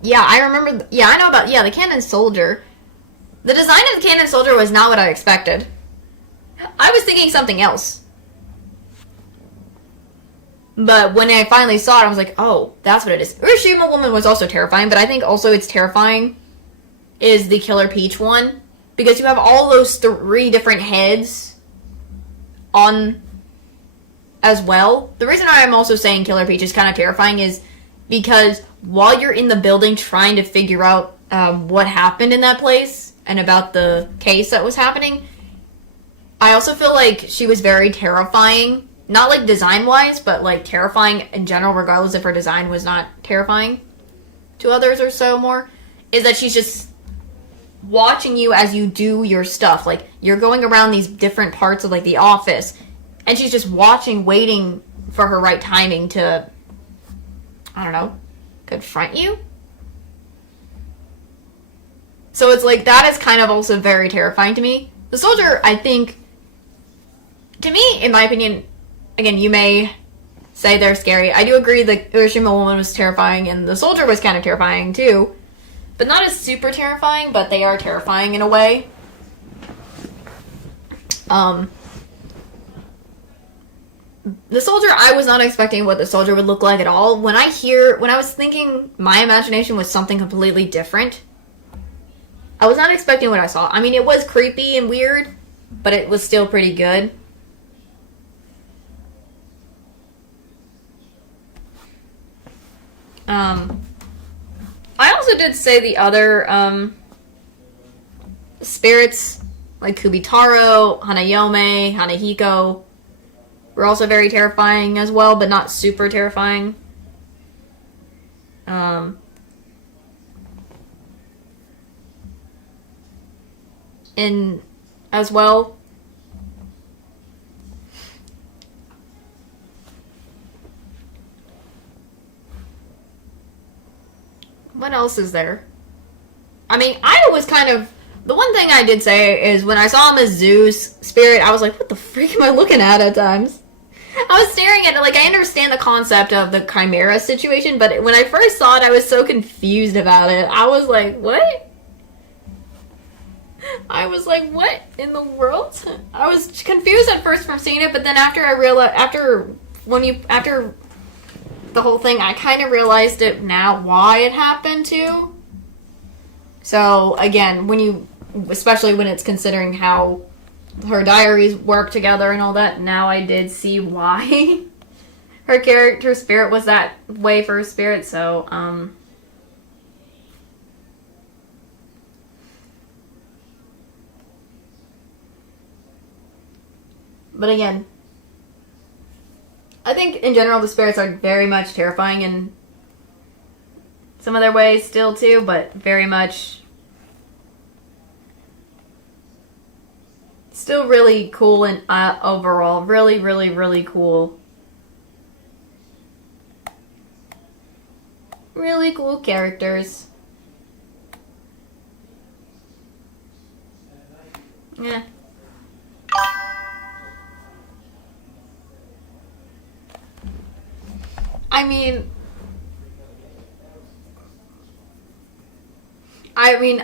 Yeah, I remember. I know about. Yeah, the cannon soldier. The design of the cannon soldier was not what I expected. I was thinking something else. But when I finally saw it, I was like, oh, that's what it is. Urashima Woman was also terrifying, but I think also it's terrifying is the Killer Peach one. Because you have all those 3 different heads on as well. The reason why I'm also saying Killer Peach is kind of terrifying is because while you're in the building trying to figure out what happened in that place and about the case that was happening, I also feel like she was very terrifying. Not design-wise, but terrifying in general, regardless if her design was not terrifying to others or so more, is that she's just watching you as you do your stuff. You're going around these different parts of the office, and she's just watching, waiting for her right timing to, I don't know, confront you. So it's that is kind of also very terrifying to me. The soldier, I think, to me, in my opinion, again, you may say they're scary. I do agree that Urashima Woman was terrifying, and the soldier was kind of terrifying too. But not as super terrifying, but they are terrifying in a way. The soldier, I was not expecting what the soldier would look like at all. When I was thinking my imagination was something completely different, I was not expecting what I saw. I mean, it was creepy and weird, but it was still pretty good. I also did say the other spirits, like Kubitaro, Hanayome, Hanahiko, were also very terrifying as well, but not super terrifying. And as well, what else is there? I mean, I was kind of... The one thing I did say is when I saw him as Zeus spirit, I was like, what the freak am I looking at times? I was staring at it, I understand the concept of the Chimera situation, but when I first saw it, I was so confused about it. I was like, what? I was like, what in the world? I was confused at first from seeing it, but then after I realized... After the whole thing, I kind of realized it now why it happened too. So again, especially when it's considering how her diaries work together and all that, now I did see why. her character spirit was that way for her spirit, so, but again, I think in general the spirits are very much terrifying in some of their ways still too, but very much still really cool and overall really, really, really cool. Really cool characters. Yeah. I mean,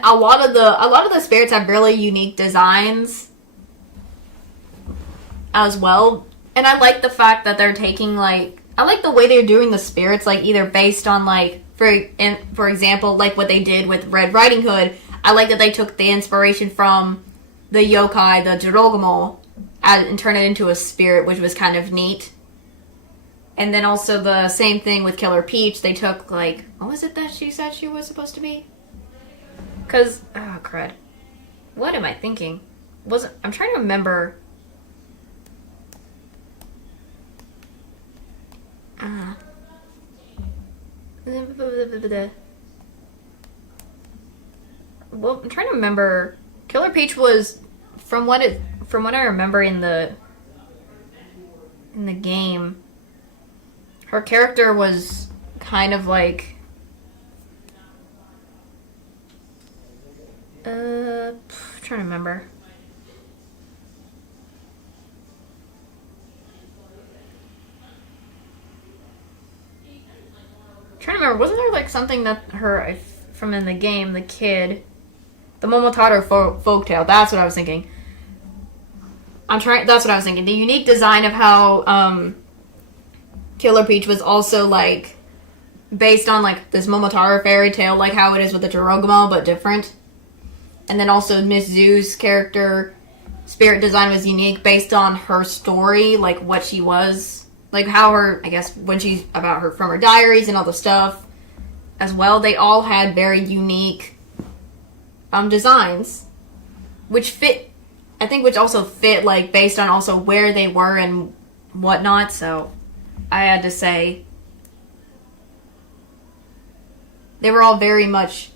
a lot of the spirits have really unique designs as well, and I like the fact that they're taking I like the way they're doing the spirits, either based on for example, what they did with Red Riding Hood. I like that they took the inspiration from the yokai, the Jirogumo, and turned it into a spirit, which was kind of neat. And then also the same thing with Killer Peach. They took, what was it that she said she was supposed to be? Because, oh, crud. What am I thinking? I'm trying to remember. Well, I'm trying to remember. Killer Peach was, from what I remember in the game, her character was kind of trying to remember. Wasn't there something that from in the game, the kid, the Momotaro folktale? That's what I was thinking. That's what I was thinking. The unique design of how Killer Peach was also based on this Momotaro fairy tale, how it is with the Jirogumo, but different. And then also Miss Zoo's character spirit design was unique based on her story, what she was. How her, I guess, when she's about her, from her diaries and all the stuff as well. They all had very unique designs, which also fit, based on also where they were and whatnot. So I had to say they were all very much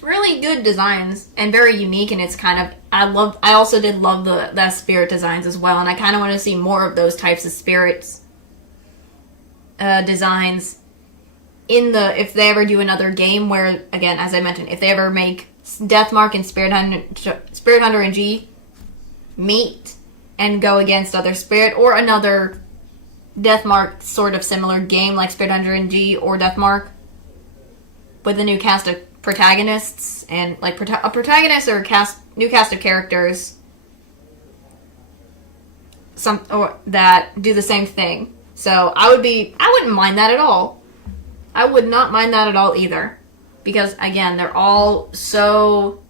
really good designs and very unique, and it's kind of I also did love the spirit designs as well, and I kind of want to see more of those types of spirits designs if they ever do another game where, again, as I mentioned, if they ever make Deathmark and Spirit Hunter and G meet and go against other spirit, or another Deathmark sort of similar game like Spirit Hunter and G or Deathmark with a new cast of protagonists and a protagonist or new cast of characters that do the same thing. So I wouldn't mind that at all. I would not mind that at all either, because again, they're all so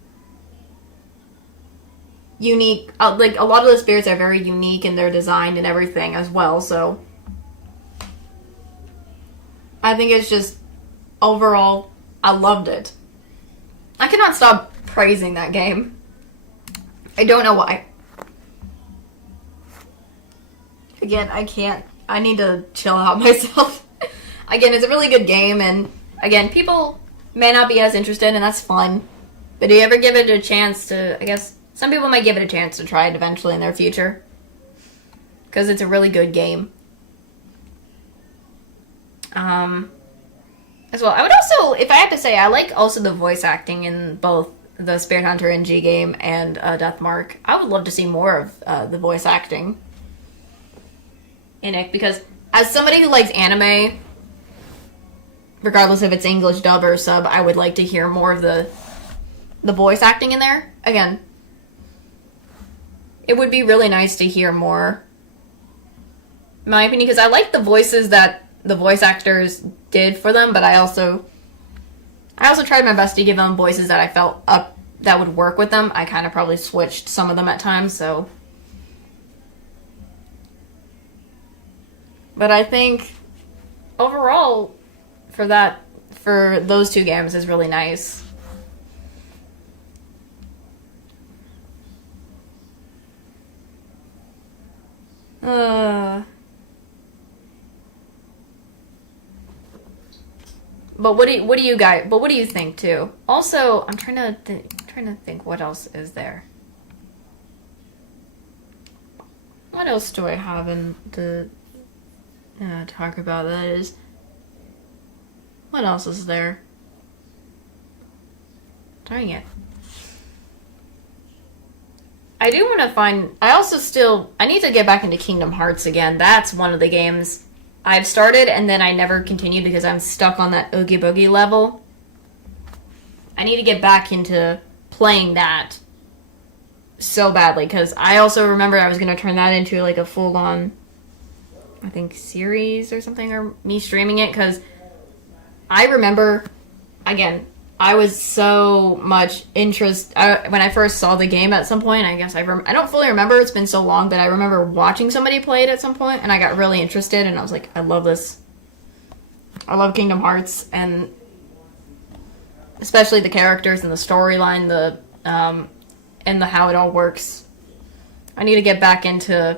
unique. A lot of the spirits are very unique in their design and everything as well. So I think it's just overall, I loved it. I cannot stop praising that game. I don't know why. Again, I can't. I need to chill out myself. Again, it's a really good game, and again, people may not be as interested, and that's fun. But do you ever give it a chance to, I guess, some people might give it a chance to try it eventually in their future. Because it's a really good game. As well, I would also, if I had to say, I like also the voice acting in both the Spirit Hunter NG game and Deathmark. I would love to see more of the voice acting in it, because as somebody who likes anime, regardless if it's English dub or sub, I would like to hear more of the voice acting in there. Again, it would be really nice to hear more, in my opinion, because I like the voices that the voice actors did for them, but I also tried my best to give them voices that I felt that would work with them. I kind of probably switched some of them at times, so But I think overall, for those two games is really nice. But what do you guys? But what do you think too? Also, I'm trying to think what else is there. What else do I have in the talk about? That is, what else is there? Dang it. I do want to find. I need to get back into Kingdom Hearts again. That's one of the games I've started and then I never continued because I'm stuck on that Oogie Boogie level. I need to get back into playing that so badly because I also remember I was going to turn that into like a full-on, I think, series or something, or me streaming it, because I remember, again, I was so much interest when I first saw the game at some point. I guess I don't fully remember, it's been so long, but I remember watching somebody play it at some point and I got really interested and I was like, I love this. I love Kingdom Hearts, and especially the characters and the storyline, and the how it all works. I need to get back into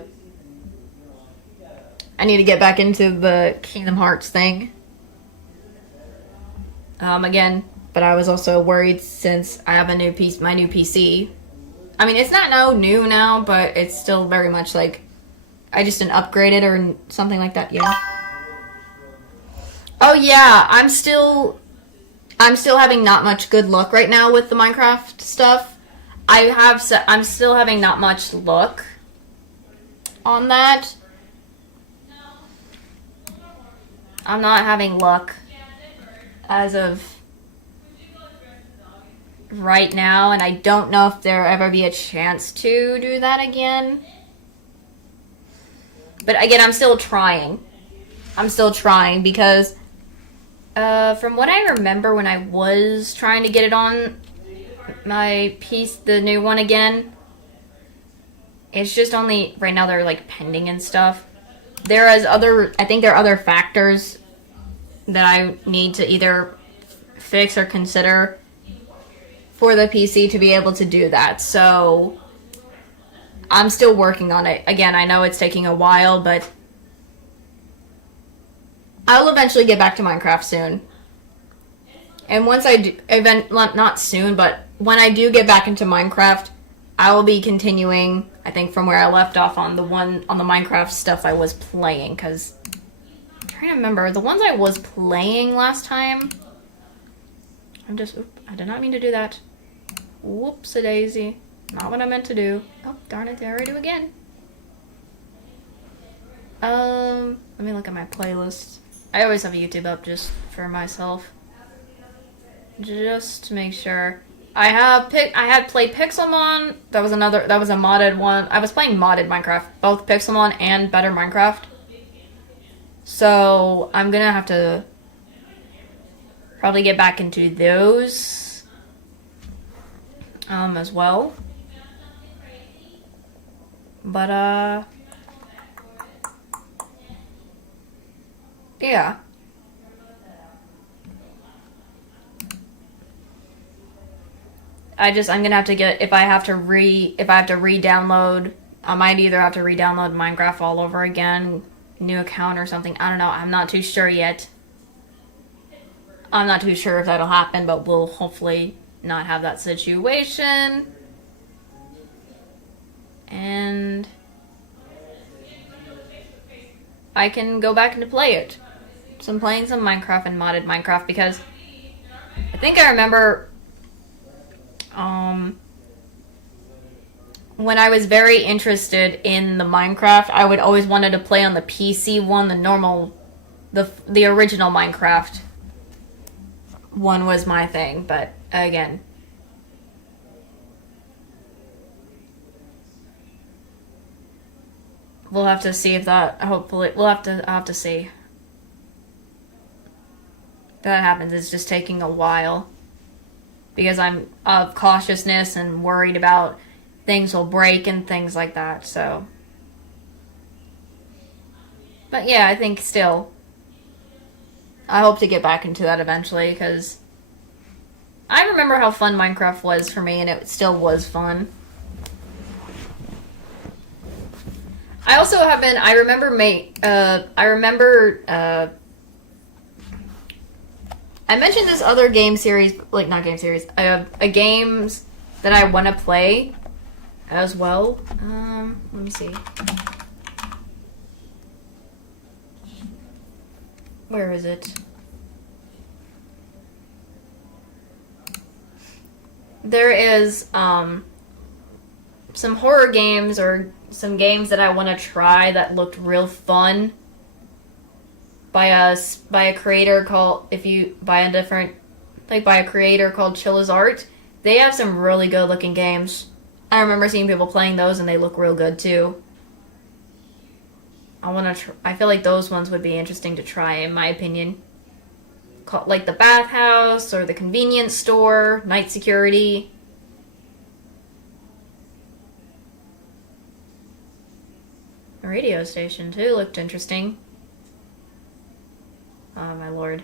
the Kingdom Hearts thing. Again, but I was also worried since I have my new PC. I mean, it's not new now, but it's still very much like I just didn't upgrade it or something like that. Yeah. Oh yeah, I'm still having not much good luck right now with the Minecraft stuff. I'm still having not much luck on that. I'm not having luck as of right now, and I don't know if there'll ever be a chance to do that again. But again, I'm still trying because from what I remember when I was trying to get it on my piece, the new one again, it's just only right now they're like pending and stuff. I think there are other factors that I need to either fix or consider for the PC to be able to do that. So I'm still working on it. Again, I know it's taking a while, but I'll eventually get back to Minecraft soon. And once I do, not soon, but when I do get back into Minecraft, I will be continuing, I think, from where I left off on the Minecraft stuff I was playing, because I'm trying to remember, the ones I was playing last time, I did not mean to do that. Whoops-a-daisy. Not what I meant to do. Oh, darn it, there I do again. Let me look at my playlist. I always have YouTube up just for myself. Just to make sure. I had played Pixelmon. That was a modded one. I was playing modded Minecraft, both Pixelmon and Better Minecraft. So I'm gonna have to probably get back into those as well. But yeah. I'm gonna have to get, if I have to re-download, I might either have to re-download Minecraft all over again, new account or something. I don't know. I'm not too sure yet. I'm not too sure if that'll happen, but we'll hopefully not have that situation. And I can go back and play it. So I'm playing some Minecraft and modded Minecraft because I think I remember when I was very interested in the Minecraft, I would always wanted to play on the PC one, the original Minecraft one was my thing, but again, we'll have to see if that, hopefully, I'll have to see. That happens. It's just taking a while because I'm of cautiousness and worried about things will break and things like that. So But yeah, I think still, I hope to get back into that eventually because I remember how fun Minecraft was for me, and it still was fun. I also have been. I remember. I mentioned this other game series, like not game series, a games that I want to play as well. Let me see. Where is it? There is some horror games or some games that I want to try that looked real fun by a creator called by a creator called Chilla's Art. They have some really good looking games. I remember seeing people playing those and they look real good too. I feel like those ones would be interesting to try in my opinion. Like the bathhouse or the convenience store, night security. A radio station too looked interesting. Oh my lord.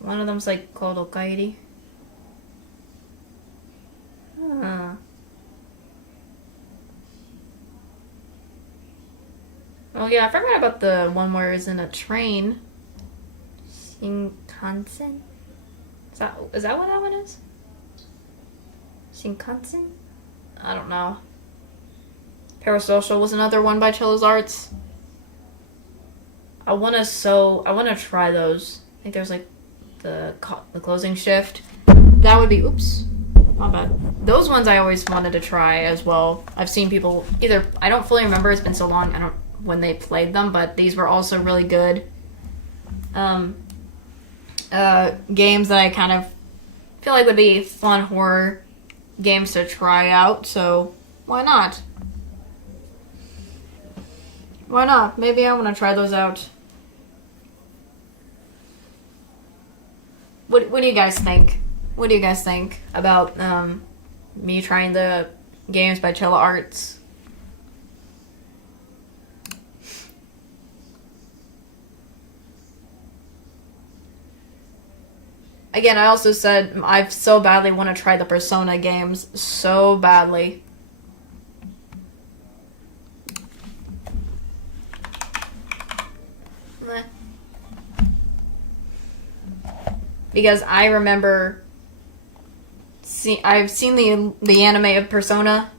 One of them's like called Okairi. Huh. Oh yeah, I forgot about the one where it's in a train. Shinkansen? Is that what that one is? Shinkansen? I don't know. Parasocial was another one by Chilla's Arts. I wanna try those. I think there's like the closing shift. That would be oops. My bad. Those ones I always wanted to try as well. I've seen people I don't fully remember, it's been so long, when they played them, but these were also really good games that I kind of feel like would be fun horror games to try out, so why not? Why not? Maybe I want to try those out. What do you guys think? What do you guys think about me trying the games by Chilla Arts? Again, I also said I so badly want to try the Persona games. So badly. Because I remember I've seen the anime of Persona,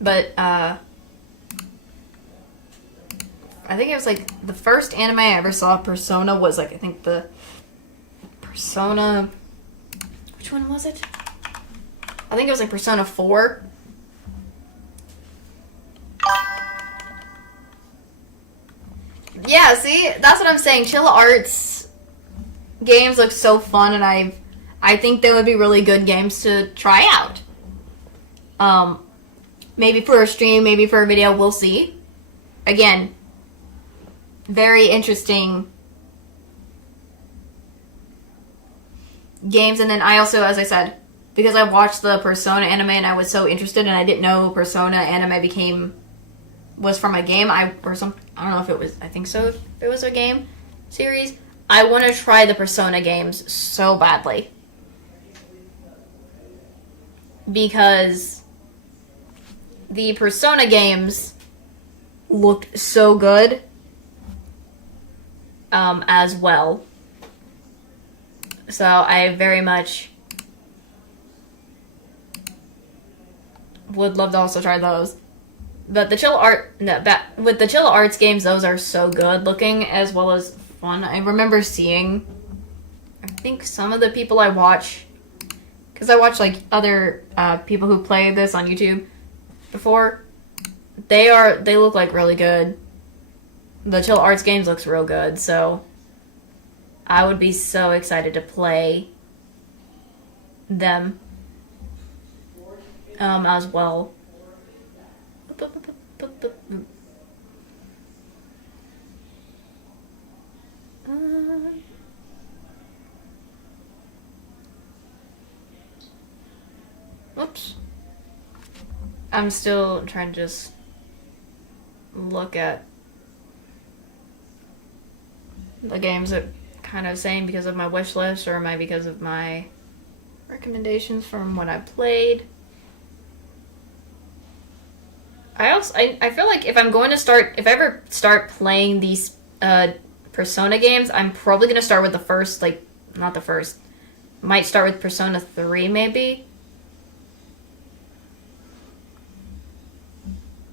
but I think it was like the first anime I ever saw of Persona was like I think the Persona. Which one was it? I think it was like Persona 4. Yeah, see? That's what I'm saying. Chilla Arts games look so fun, and I think they would be really good games to try out. Maybe for a stream, maybe for a video, we'll see. Again, very interesting games, and then I also, as I said, because I watched the Persona anime and I was so interested, and I didn't know Persona anime was from a game. I don't know if it was. I think so. If it was a game series, I want to try the Persona games so badly because the Persona games looked so good as well. So I very much would love to also try those. But the with the Chilla Arts games, those are so good looking as well as fun. I remember seeing, I think some of the people I watch, because I watch like other people who play this on YouTube before, they look like really good. The Chilla Arts games looks real good, so I would be so excited to play them as well. Oops. I'm still trying to just look at the games that kind of saying because of my wish list, or am I because of my recommendations from what I played. I feel like if I ever start playing these Persona games, I'm probably gonna start with the first, like, not the first. Might start with Persona 3 maybe.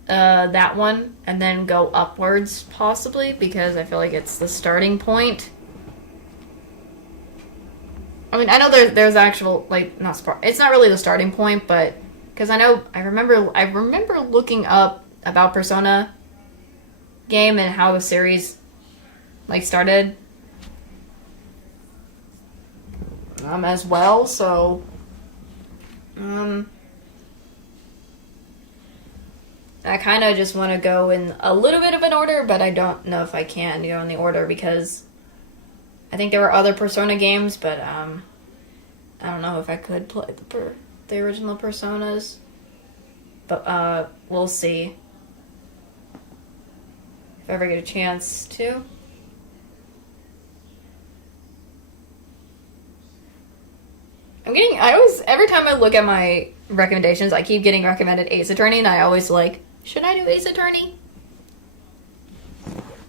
That one, and then go upwards possibly, because I feel like it's the starting point. I mean, I know there's actual, like, it's not really the starting point, but because I remember looking up about Persona game and how the series, like, started as well. So I kind of just want to go in a little bit of an order, but I don't know if I can go in the order because I think there were other Persona games, but I don't know if I could play the original Personas. But we'll see if I ever get a chance to. Every time I look at my recommendations, I keep getting recommended Ace Attorney, and I always like, should I do Ace Attorney?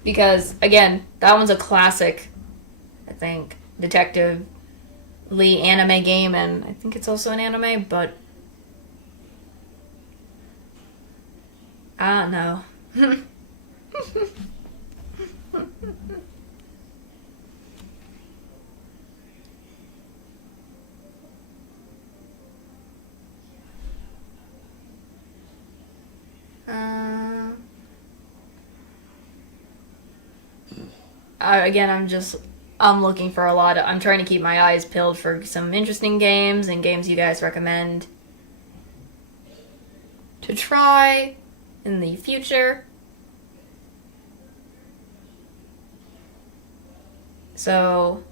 Because, again, that one's a classic, I think, Detective Lee anime game, and I think it's also an anime, but I don't know. Again, I'm looking for I'm trying to keep my eyes peeled for some interesting games and games you guys recommend to try in the future. So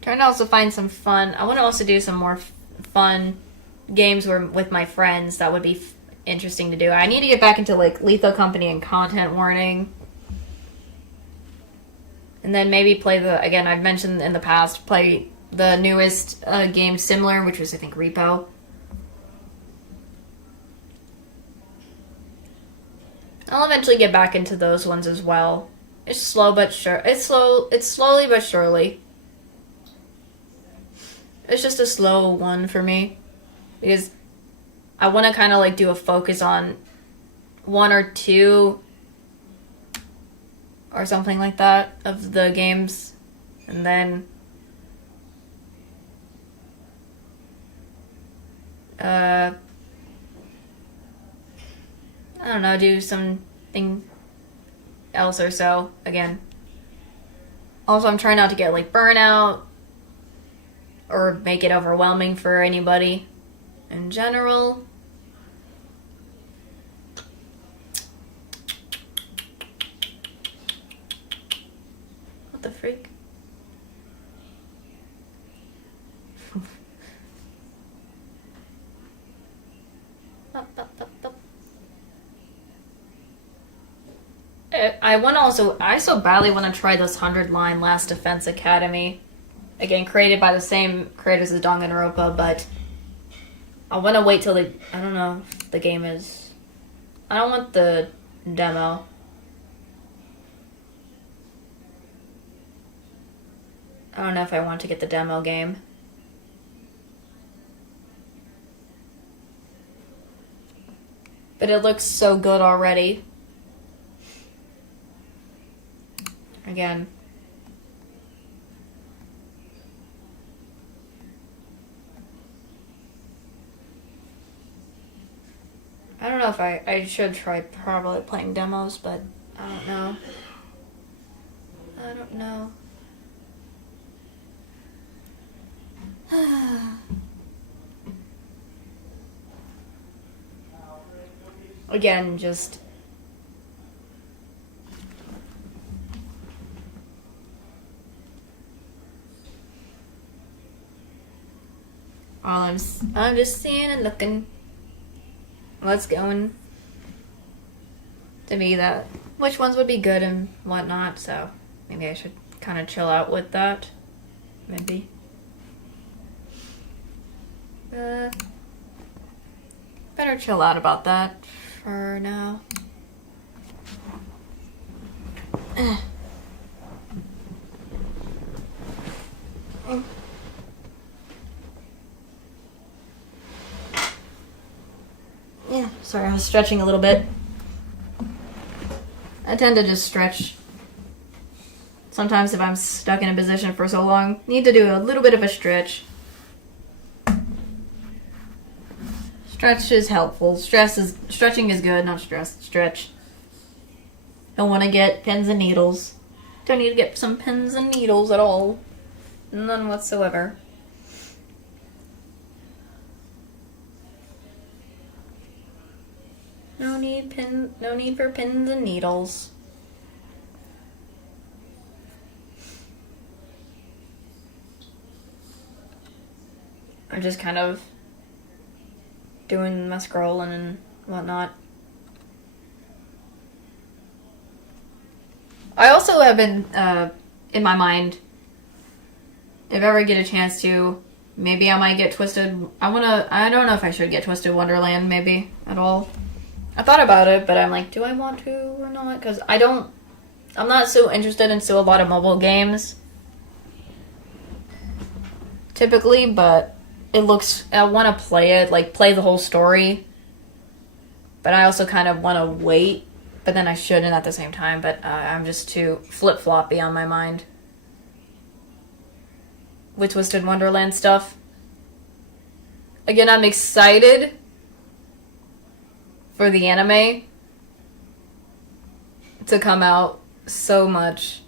trying to also find some fun. I want to also do some more fun games with my friends. That would be interesting to do. I need to get back into, like, Lethal Company and Content Warning. And then maybe again, I've mentioned in the past, play the newest game similar, which was, I think, Repo. I'll eventually get back into those ones as well. It's slow but sure. It's slowly but surely. It's just a slow one for me. Because I want to kind of, like, do a focus on one or two or something like that of the games. And then I don't know, do something else or so again. Also, I'm trying not to get, like, burnout or make it overwhelming for anybody in general. What the freak? I so badly want to try this 100-line Last Defense Academy. Again, created by the same creators as Danganronpa, but I want to wait till I don't know if the game is... I don't want the demo. I don't know if I want to get the demo game. But it looks so good already. Again. I don't know if I should try probably playing demos, but I don't know. I don't know. Again, just all I'm just seeing and looking what's going to be that which ones would be good and whatnot, so maybe I should kind of chill out with that. Maybe. Better chill out about that for now. Yeah, sorry, I was stretching a little bit. I tend to just stretch. Sometimes if I'm stuck in a position for so long, need to do a little bit of a stretch. Stretch is helpful. Stretching is good, not stress. Stretch. Don't want to get pins and needles. Don't need to get some pins and needles at all. None whatsoever. No need for pins and needles. I'm just kind of doing my scrolling and whatnot. I also have been, in my mind, if I ever get a chance to, maybe I might get Twisted. I don't know if I should get Twisted Wonderland, maybe, at all. I thought about it, but I'm like, do I want to or not? Because I'm not so interested in a lot of mobile games. Typically, but I want to play it, like, play the whole story. But I also kind of want to wait, but then I shouldn't at the same time, but I'm just too flip-floppy on my mind with Twisted Wonderland stuff. Again, I'm excited for the anime to come out so much.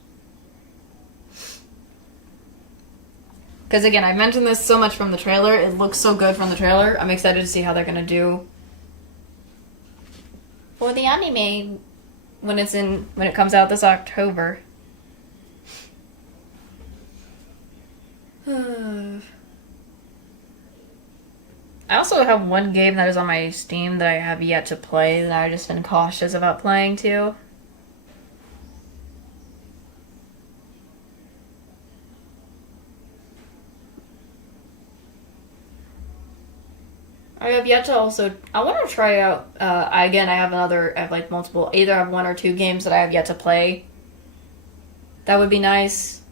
Because again, I mentioned this so much from the trailer. It looks so good from the trailer. I'm excited to see how they're going to do for the anime when it comes out this October. I also have one game that is on my Steam that I have yet to play that I've just been cautious about playing too. I have yet to I want to try out, I have like multiple, either I have one or two games that I have yet to play. That would be nice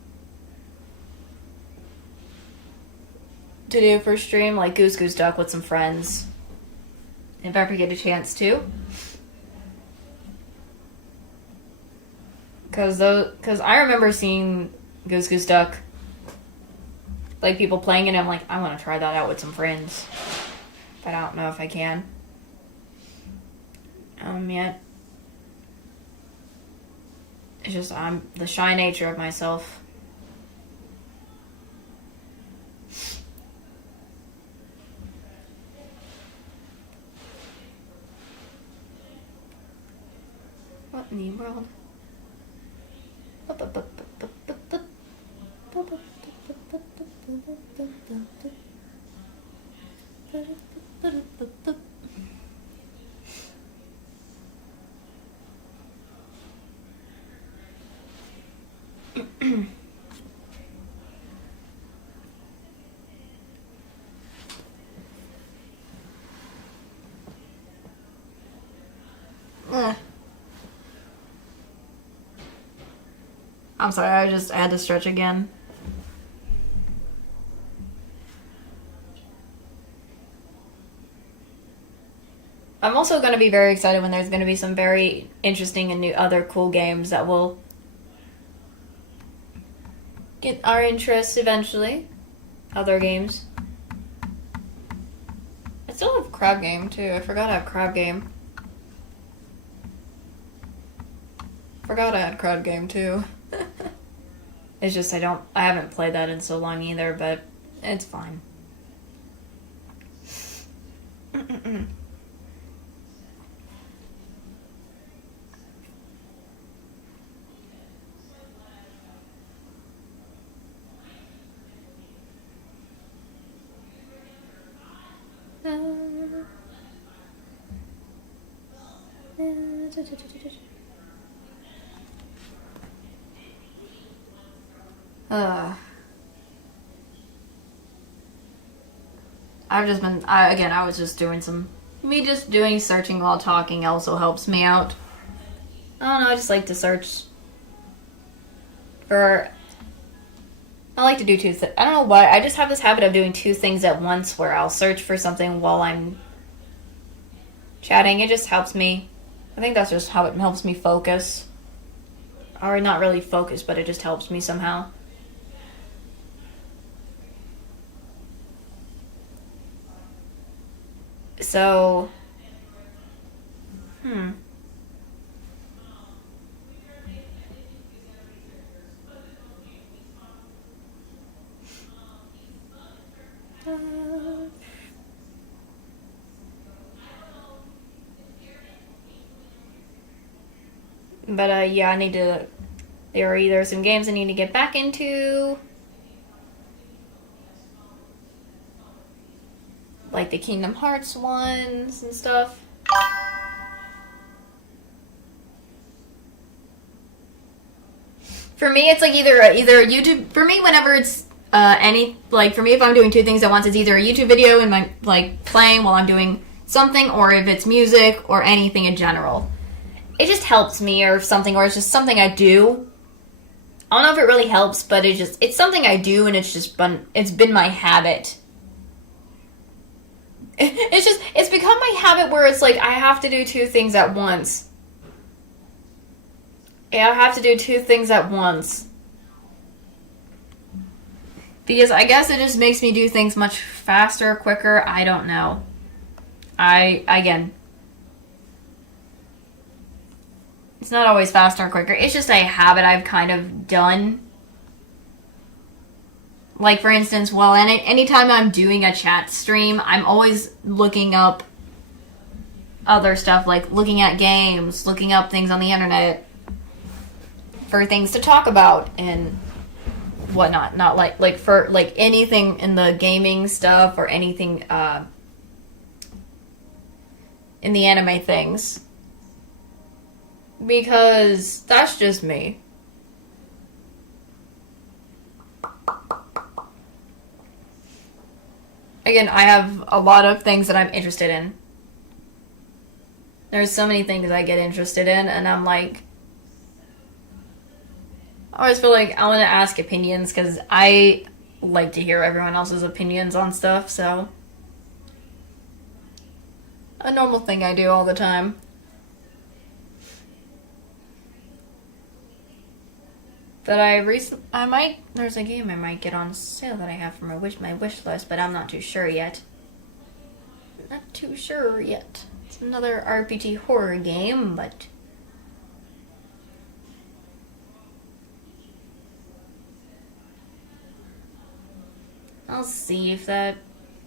to do for stream, like Goose Goose Duck with some friends, if I ever get a chance to. Because I remember seeing Goose Goose Duck, like people playing it, and I'm like, I want to try that out with some friends. But I don't know if I can. Yet. It's just, I'm the shy nature of myself. What in the world? I'm sorry, I had to stretch again. I'm also going to be very excited when there's going to be some very interesting and new other cool games that will get our interest eventually. Other games. I still have Crab Game too. I forgot I have Crab Game. Forgot I had Crab Game too. It's just I haven't played that in so long either, but It's fine. I was just doing searching while talking also helps me out. I don't know, I just like to search I like to do two things. I don't know why, I just have this habit of doing two things at once where I'll search for something while I'm chatting. It just helps me. I think that's just how it helps me focus. Or not really focus, but it just helps me somehow. So, But yeah, there are either some games I need to get back into, like the Kingdom Hearts ones and stuff. For me, it's like either YouTube. For me, whenever it's for me, if I'm doing two things at once, it's either a YouTube video and my playing while I'm doing something, or if it's music or anything in general. It just helps me, or something, or it's just something I do. I don't know if it really helps, but it's something I do, and it's been my habit. It's become my habit where it's like I have to do two things at once. Yeah, I have to do two things at once. Because I guess it just makes me do things much faster, quicker. I don't know. It's not always faster or quicker. It's just a habit I've kind of done. Like, for instance, anytime I'm doing a chat stream, I'm always looking up other stuff, like looking at games, looking up things on the internet for things to talk about and whatnot. Not for anything in the gaming stuff or anything in the anime things. Because that's just me. Again, I have a lot of things that I'm interested in. There's so many things I get interested in, and I'm like... I always feel like I want to ask opinions, because I like to hear everyone else's opinions on stuff, so... A normal thing I do all the time. But there's a game I might get on sale that I have for my wish list, but I'm not too sure yet. It's another RPG horror game, but... I'll see if that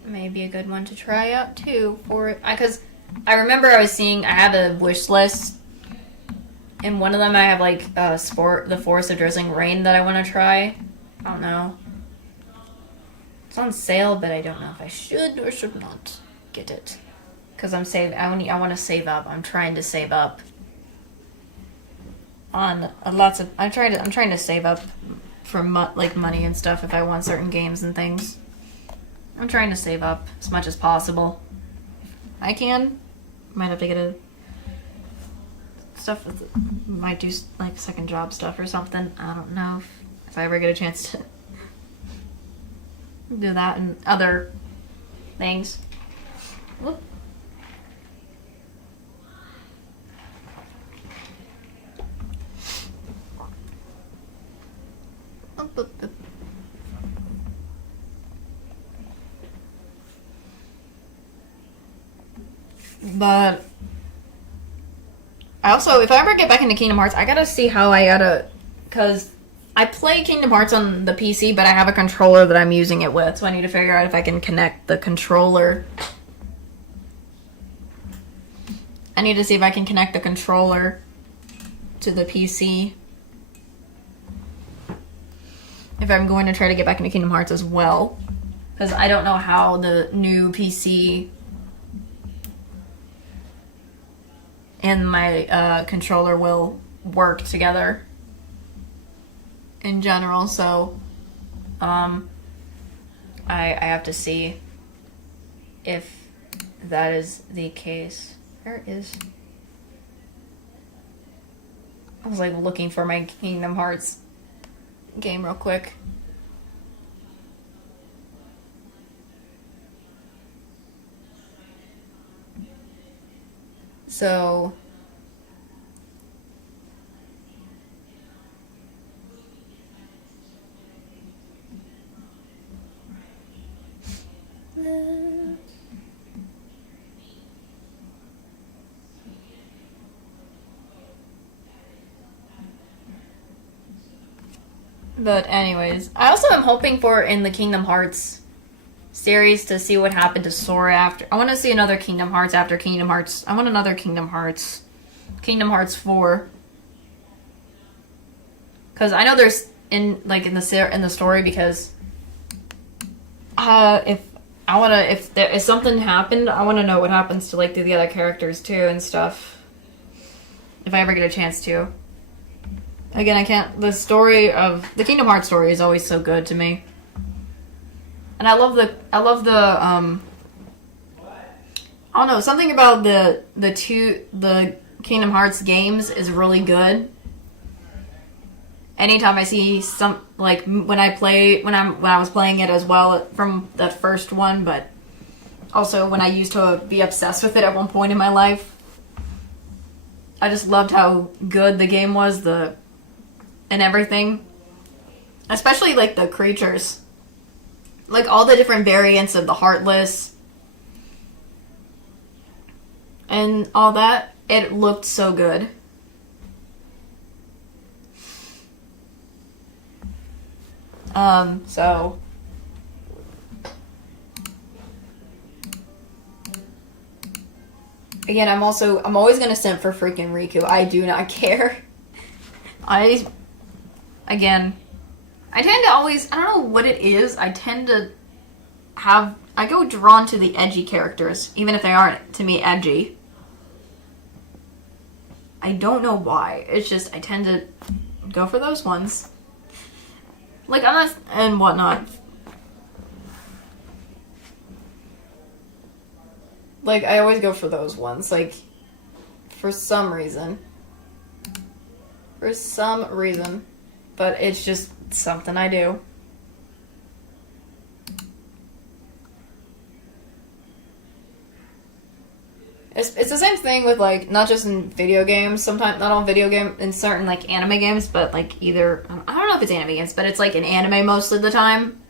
may be a good one to try out, too, for it. Because I remember I have a wish list. In one of them, I have, the Forest of Drizzling Rain that I want to try. I don't know. It's on sale, but I don't know if I should or should not get it. Because I want to save up. I'm trying to save up on I'm trying to save up for, money and stuff if I want certain games and things. I'm trying to save up as much as possible. I can. Might have to get might do second job stuff or something. I don't know if I ever get a chance to do that and other things. Whoop. But I also, if I ever get back into Kingdom Hearts, I gotta see how because I play Kingdom Hearts on the PC, but I have a controller that I'm using it with, so I need to figure out if I can connect the controller. I need to see if I can connect the controller to the PC. If I'm going to try to get back into Kingdom Hearts as well. Because I don't know how the new PC and my controller will work together in general. So I have to see if that is the case. Where is... I was like looking for my Kingdom Hearts game real quick. So but anyways, I also am hoping for in the Kingdom Hearts series to see what happened to Sora after. I want to see another Kingdom Hearts after Kingdom Hearts. I want another Kingdom Hearts. Kingdom Hearts 4. Because I know there's in the story, because if something happened, I want to know what happens to like the other characters too and stuff. If I ever get a chance to. Again, I can't. The story of the Kingdom Hearts story is always so good to me, and I love the I don't know, something about the Kingdom Hearts games is really good. Anytime I see some, like when I was playing it as well from that first one, but also when I used to be obsessed with it at one point in my life, I just loved how good the game was, and everything. Especially like the creatures. Like all the different variants of the Heartless and all that. It looked so good. So again, I'm always gonna simp for freaking Riku. I do not care. Again, I tend to always, I don't know what it is, I go drawn to the edgy characters, even if they aren't, to me, edgy. I don't know why. It's just, I tend to go for those ones. Like, I'm not, and whatnot. Like, I always go for those ones, like, for some reason. For some reason. But it's just something I do. It's the same thing with, like, not just in video games, sometimes, not all video games, in certain, like, anime games, but, like, either, I don't know if it's anime games, but it's, like, an anime most of the time.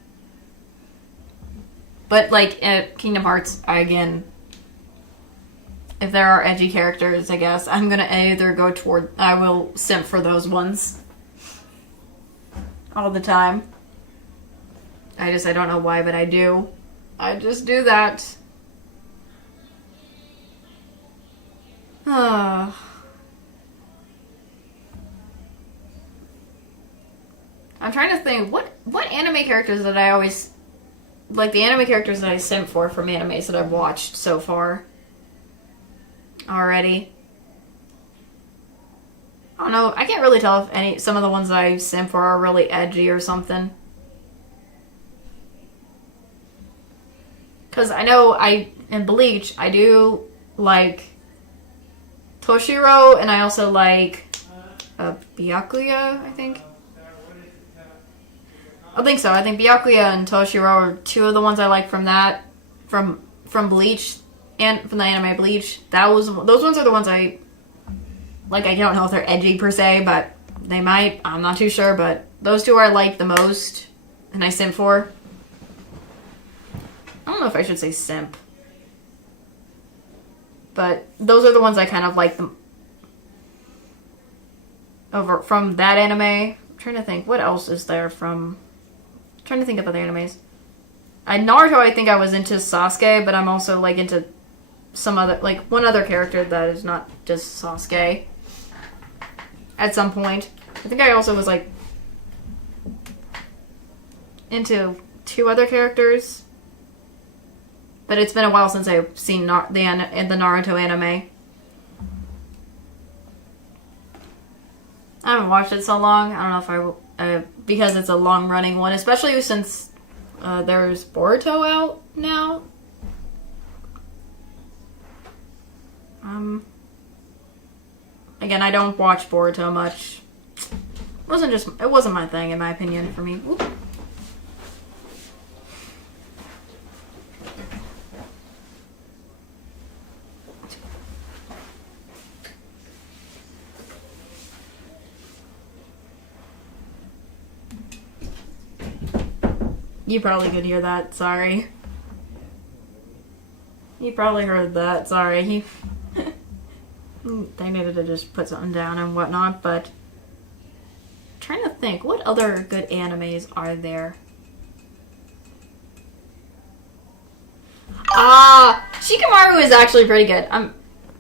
But, like, at Kingdom Hearts, if there are edgy characters, I guess, I'm gonna I will simp for those ones. All the time. I don't know why, but I do. I just do that. I'm trying to think, what anime characters that I always... Like, the anime characters that I simp for from animes that I've watched so far. Already. I don't know, I can't really tell if some of the ones I simp for are really edgy or something. Because I know in Bleach, I do like Toshiro, and I also like Byakuya, I think. I think so. I think Byakuya and Toshiro are two of the ones I like from Bleach, and from the anime Bleach. Those ones are the ones I... Like, I don't know if they're edgy per se, but they might. I'm not too sure, but those two I like the most, and I simp for. I don't know if I should say simp. But those are the ones I kind of like them over from that anime trying to think. What else is there from... I'm trying to think of other animes. Naruto, I think I was into Sasuke, but I'm also, like, into some other... Like, one other character that is not just Sasuke. At some point. I think I also was, like, into 2 other characters. But it's been a while since I've seen the Naruto anime. I haven't watched it so long. I don't know if I will... because it's a long-running one, especially since there's Boruto out now. Again, I don't watch Boruto much. It wasn't my thing, in my opinion, for me. Oop. You probably could hear that, sorry. You probably heard that, sorry. They needed to just put something down and whatnot, but... I'm trying to think, what other good animes are there? Shikamaru is actually pretty good.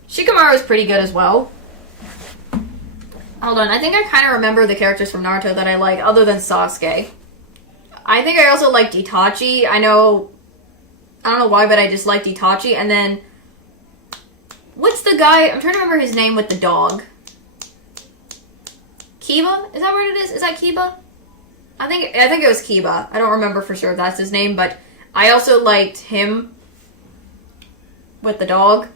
Shikamaru is pretty good as well. Hold on, I think I kind of remember the characters from Naruto that I like, other than Sasuke. I think I also liked Itachi. I don't know why, but I just liked Itachi. And then, what's the guy? I'm trying to remember his name with the dog. Kiba? Is that what it is? Is that Kiba? I think it was Kiba. I don't remember for sure if that's his name, but I also liked him with the dog.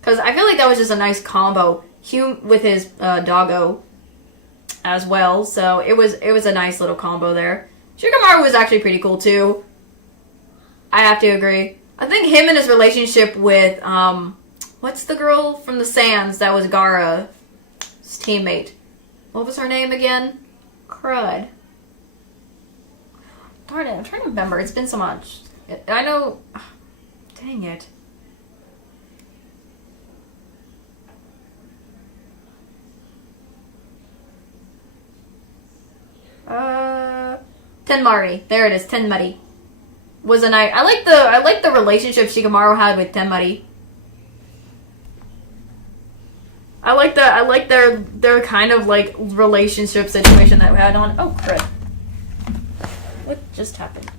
Because I feel like that was just a nice combo. Hugh with his doggo as well. So it was a nice little combo there. Shikamaru was actually pretty cool too. I have to agree. I think him and his relationship with, what's the girl from the Sands that was Gaara's teammate? What was her name again? Crud. Darn it, I'm trying to remember. It's been so much. I know... Dang it. Tenmari. There it is. Tenmari. Was a nice... I like the relationship Shikamaru had with Tenmari. I like their kind of like relationship situation that we had on. Oh crap. What just happened?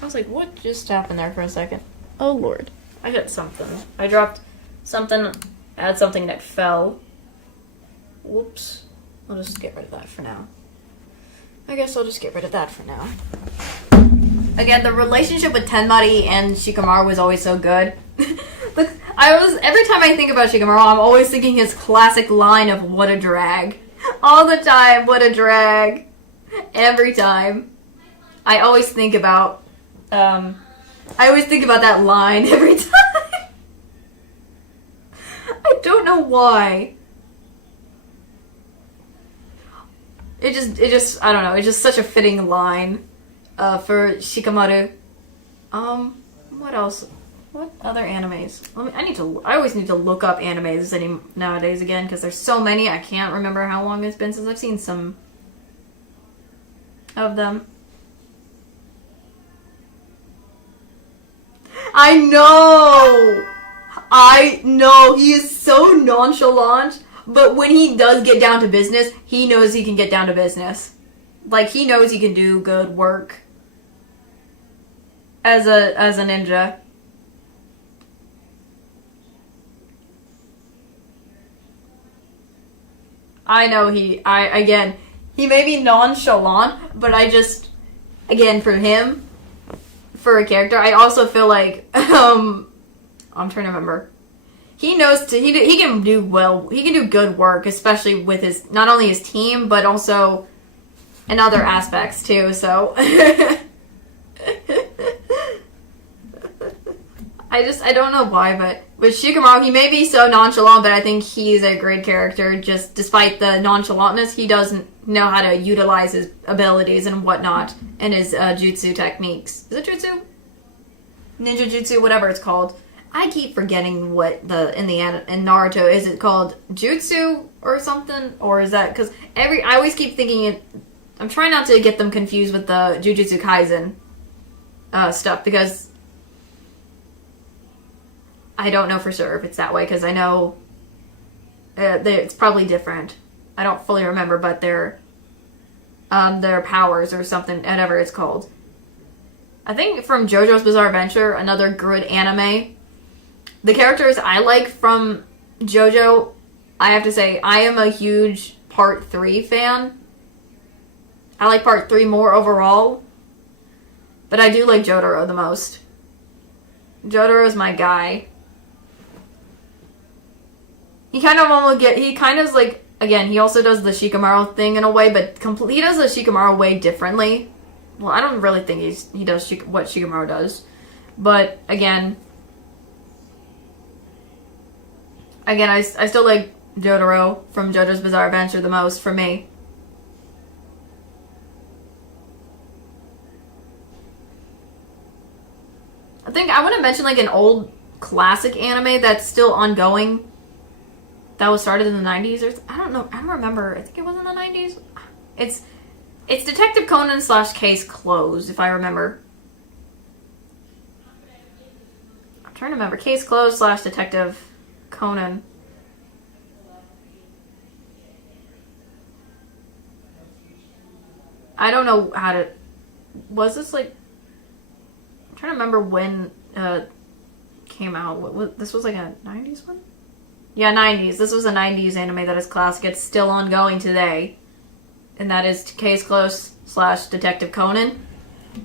I was like, what just happened there for a second? Oh lord. I hit something. I dropped something, I had something that fell. Whoops. I'll just get rid of that for now. I guess I'll just get rid of that for now. Again, the relationship with Tenmari and Shikamaru was always so good. Every time I think about Shikamaru, I'm always thinking his classic line of "what a drag." All the time, what a drag. Every time. I always think about that line every time. I don't know why. It just, I don't know, it's just such a fitting line, for Shikamaru. What else? What other animes? I always need to look up animes nowadays again, because there's so many, I can't remember how long it's been since I've seen some of them. I know, he is so nonchalant. But when he does get down to business, he knows he can get down to business. Like, he knows he can do good work as a ninja. I know he may be nonchalant, but I just, again, for him, for a character, I also feel like, I'm trying to remember. He knows he can do well. He can do good work, especially with his not only his team but also in other aspects too. So I don't know why, but with Shikamaru, he may be so nonchalant, but I think he's a great character. Just despite the nonchalantness, he doesn't know how to utilize his abilities and whatnot and his jutsu techniques. Is it jutsu? Ninja jutsu, whatever it's called. I keep forgetting what in Naruto is it called jutsu or something? Or is that... Because I always keep thinking it... I'm trying not to get them confused with the Jujutsu Kaisen stuff, because I don't know for sure if it's that way, because I know it's probably different. I don't fully remember, but their powers or something, whatever it's called. I think from JoJo's Bizarre Adventure, another good anime, the characters I like from JoJo, I have to say, I am a huge Part 3 fan. I like Part 3 more overall, but I do like Jotaro the most. Jotaro is my guy. He kind of is like, again, he also does the Shikamaru thing in a way, but he does the Shikamaru way differently. Well, I don't really think he does what Shikamaru does, but again, I still like Jotaro from JoJo's Bizarre Adventure the most for me. I think I want to mention like an old classic anime that's still ongoing. That was started in the 90s or I don't know. I don't remember. I think it was in the 90s. It's Detective Conan / Case Closed, if I remember. I'm trying to remember. Case Closed / Detective Conan. I don't know how to... Was this like... I'm trying to remember when came out. This was like a 90s one? Yeah, 90s. This was a 90s anime that is classic. It's still ongoing today. And that is Case Closed / Detective Conan.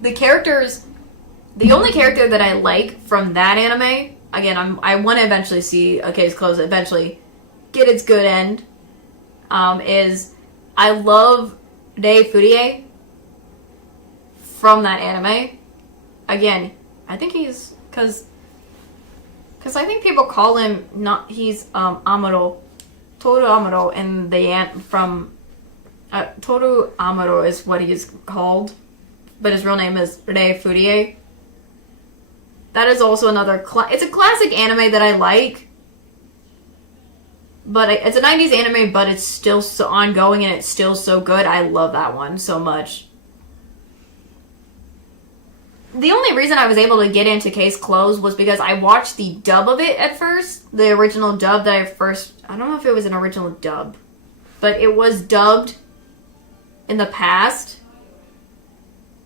The only character that I like from that anime, again, I want to eventually see a Case Closed eventually get its good end, is I love Rei Furie from that anime. Again, I think he's... Because I think people call him... He's Amuro. Toru Amuro in the ant from... Toru Amuro is what he's called. But his real name is Rei Furie. That is also another... It's a classic anime that I like. But it's a 90s anime, but it's still so ongoing and it's still so good. I love that one so much. The only reason I was able to get into Case Closed was because I watched the dub of it at first. The original dub that I don't know if it was an original dub, but it was dubbed in the past.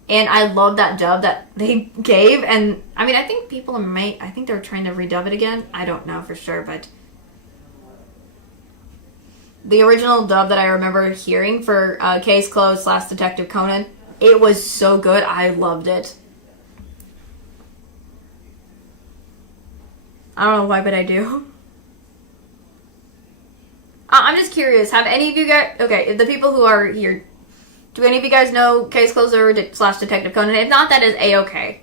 And I love that dub that they gave. And I mean, I think I think they're trying to redub it again. I don't know for sure, but the original dub that I remember hearing for Case Closed / Detective Conan, it was so good. I loved it. I don't know why, but I do. I'm just curious. Have any of you guys... Okay, the people who are here... Do any of you guys know Case Closed / Detective Conan? If not, that is A-okay.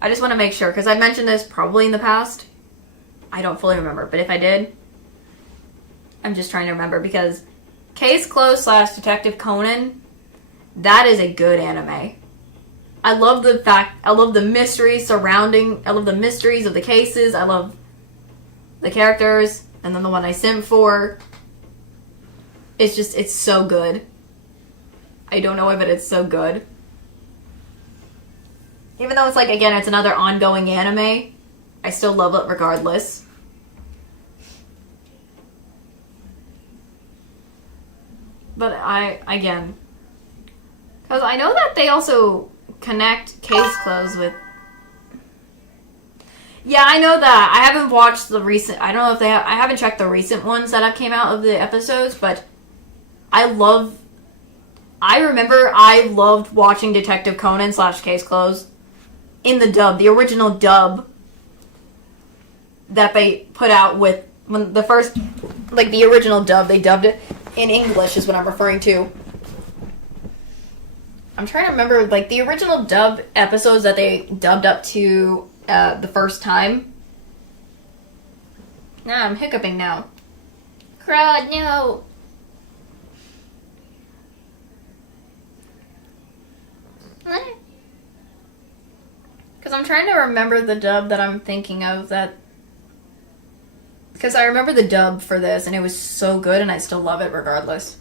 I just want to make sure, because I mentioned this probably in the past. I don't fully remember, but if I did, I'm just trying to remember, because Case Closed / Detective Conan, that is a good anime. I love the mysteries I love the mysteries of the cases. I love the characters. And then the one I simp for. It's so good. I don't know why, but it's so good. Even though it's like, again, it's another ongoing anime, I still love it regardless. But because I know that they also connect Case Closed with... Yeah, I know that. I haven't watched the recent... I don't know if they have... I haven't checked the recent ones that have came out of the episodes, but I remember I loved watching Detective Conan / Case Closed in the dub, the original dub that they put out with... When the first... Like, the original dub, they dubbed it in English is what I'm referring to. I'm trying to remember, like, the original dub episodes that they dubbed up to the first time. Nah, I'm hiccuping now. Crud, no! Because I'm trying to remember the dub that I'm thinking of that Because I remember the dub for this, and it was so good, and I still love it regardless.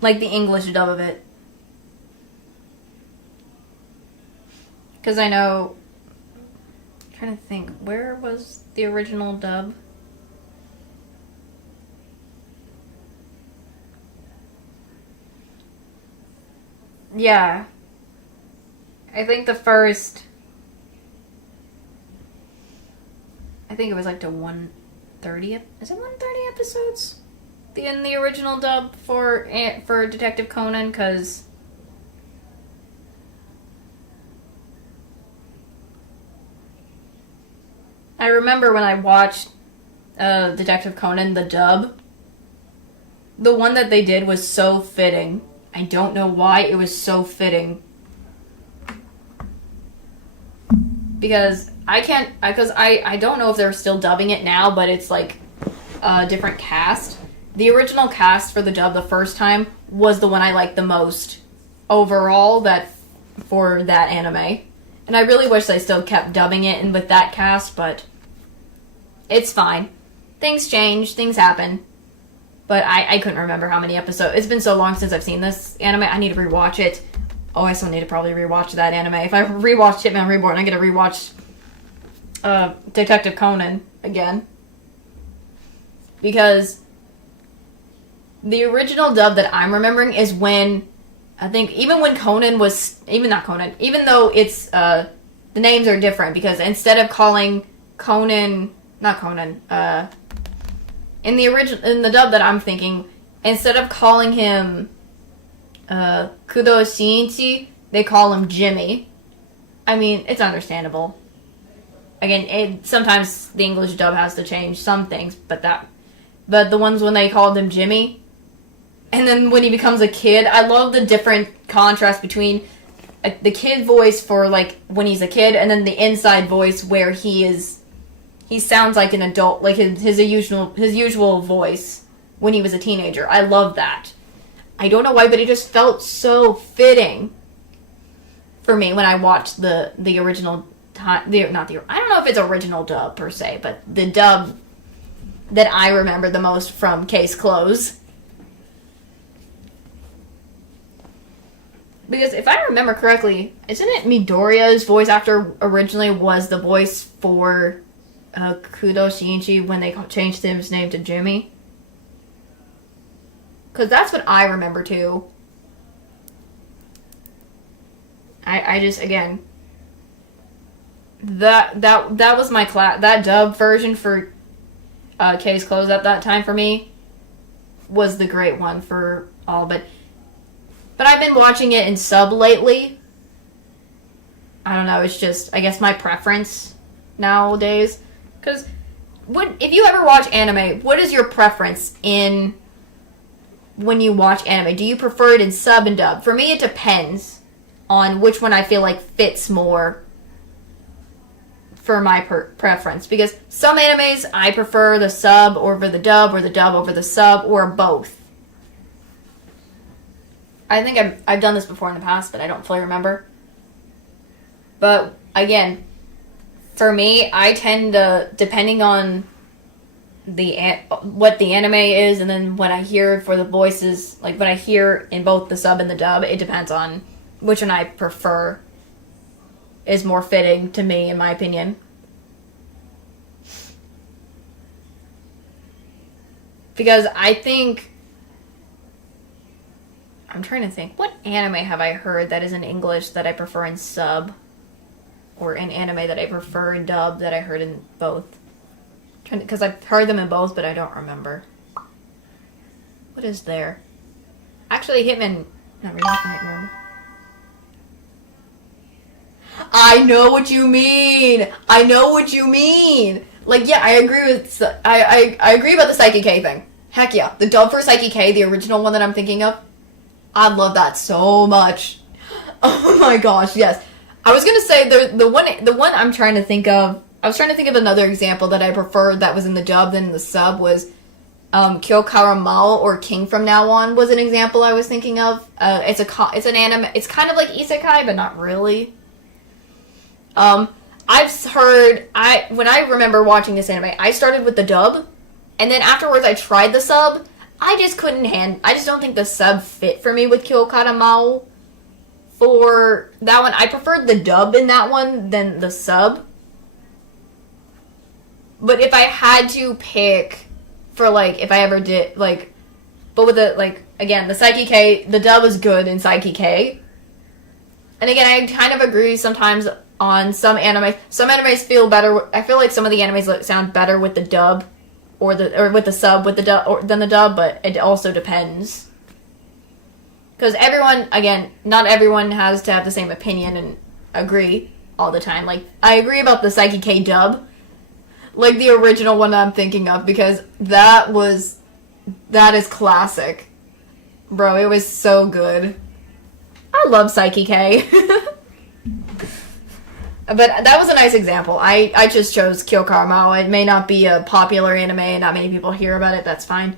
Like the English dub of it. Because I know... I'm trying to think, where was the original dub? Yeah. I think the first... I think it was like to 130... Is it 130 episodes? In the original dub for Detective Conan, because... I remember when I watched Detective Conan, the dub, the one that they did was so fitting. I don't know why it was so fitting. Because I don't know if they're still dubbing it now, but it's like a different cast. The original cast for the dub the first time was the one I liked the most overall for that anime. And I really wish they still kept dubbing it and with that cast, but it's fine. Things change, things happen. But I couldn't remember how many episodes. It's been so long since I've seen this anime, I need to rewatch it. Oh, I still need to probably rewatch that anime. If I rewatch Hitman Reborn, I get to rewatch Detective Conan again. Because the original dub that I'm remembering is when... I think even when Conan was... Even though it's... the names are different, because instead of calling Conan... Not Conan. In the dub that I'm thinking, instead of calling him Kudo Shinichi, they call him Jimmy. I mean, it's understandable. Again, sometimes the English dub has to change some things, but the ones when they called him Jimmy... And then when he becomes a kid, I love the different contrast between the kid voice for like when he's a kid, and then the inside voice where he sounds like an adult, like his usual voice when he was a teenager. I love that. I don't know why, but it just felt so fitting for me when I watched the original. I don't know if it's original dub per se, but the dub that I remember the most from Case Closed. Because if I remember correctly, isn't it Midoriya's voice actor originally was the voice for Kudo Shinichi when they changed his name to Jimmy? Because that's what I remember too. I just, again, that was my class. That dub version for Case Closed at that time for me was the great one for all, but I've been watching it in sub lately. I don't know, it's just, I guess, my preference nowadays. Because if you ever watch anime, what is your preference in when you watch anime? Do you prefer it in sub and dub? For me, it depends on which one I feel like fits more for my preference. Because some animes, I prefer the sub over the dub, or the dub over the sub, or both. I think I've done this before in the past, but I don't fully remember. But, again, for me, I tend to, depending on what the anime is, and then what I hear for the voices, like what I hear in both the sub and the dub, it depends on which one I prefer is more fitting to me, in my opinion. Because I think... I'm trying to think. What anime have I heard that is in English that I prefer in sub? Or in anime that I prefer in dub that I heard in both? Because I've heard them in both, but I don't remember. What is there? Actually, Hitman... Not really Hitman. I know what you mean! I know what you mean! Like, yeah, I agree with... I agree about the Psyche K thing. Heck yeah. The dub for Psyche K, the original one that I'm thinking of, I love that so much. Oh my gosh, yes. I was gonna say the one I'm trying to think of. I was trying to think of another example that I preferred that was in the dub than in the sub was Kyokara Mao or King from Now On was an example I was thinking of. It's an anime. It's kind of like isekai, but not really. I've heard when I remember watching this anime, I started with the dub, and then afterwards I tried the sub. I just don't think the sub fit for me with Kyokara Mao. For that one, I preferred the dub in that one than the sub. But if I had to pick for, like, if I ever did, like, but with the, like, again, the Psyche K, the dub is good in Psyche K. And again, I kind of agree sometimes on some animes. Some animes feel better. I feel like some of the animes sound better with the dub or with the sub with the dub than the dub, but it also depends. Because everyone, again, not everyone has to have the same opinion and agree all the time. Like, I agree about the Psyche K dub, like the original one I'm thinking of, because that is classic. Bro, it was so good. I love Psyche K. But that was a nice example. I just chose Kyokara Mao. It may not be a popular anime, not many people hear about it, that's fine.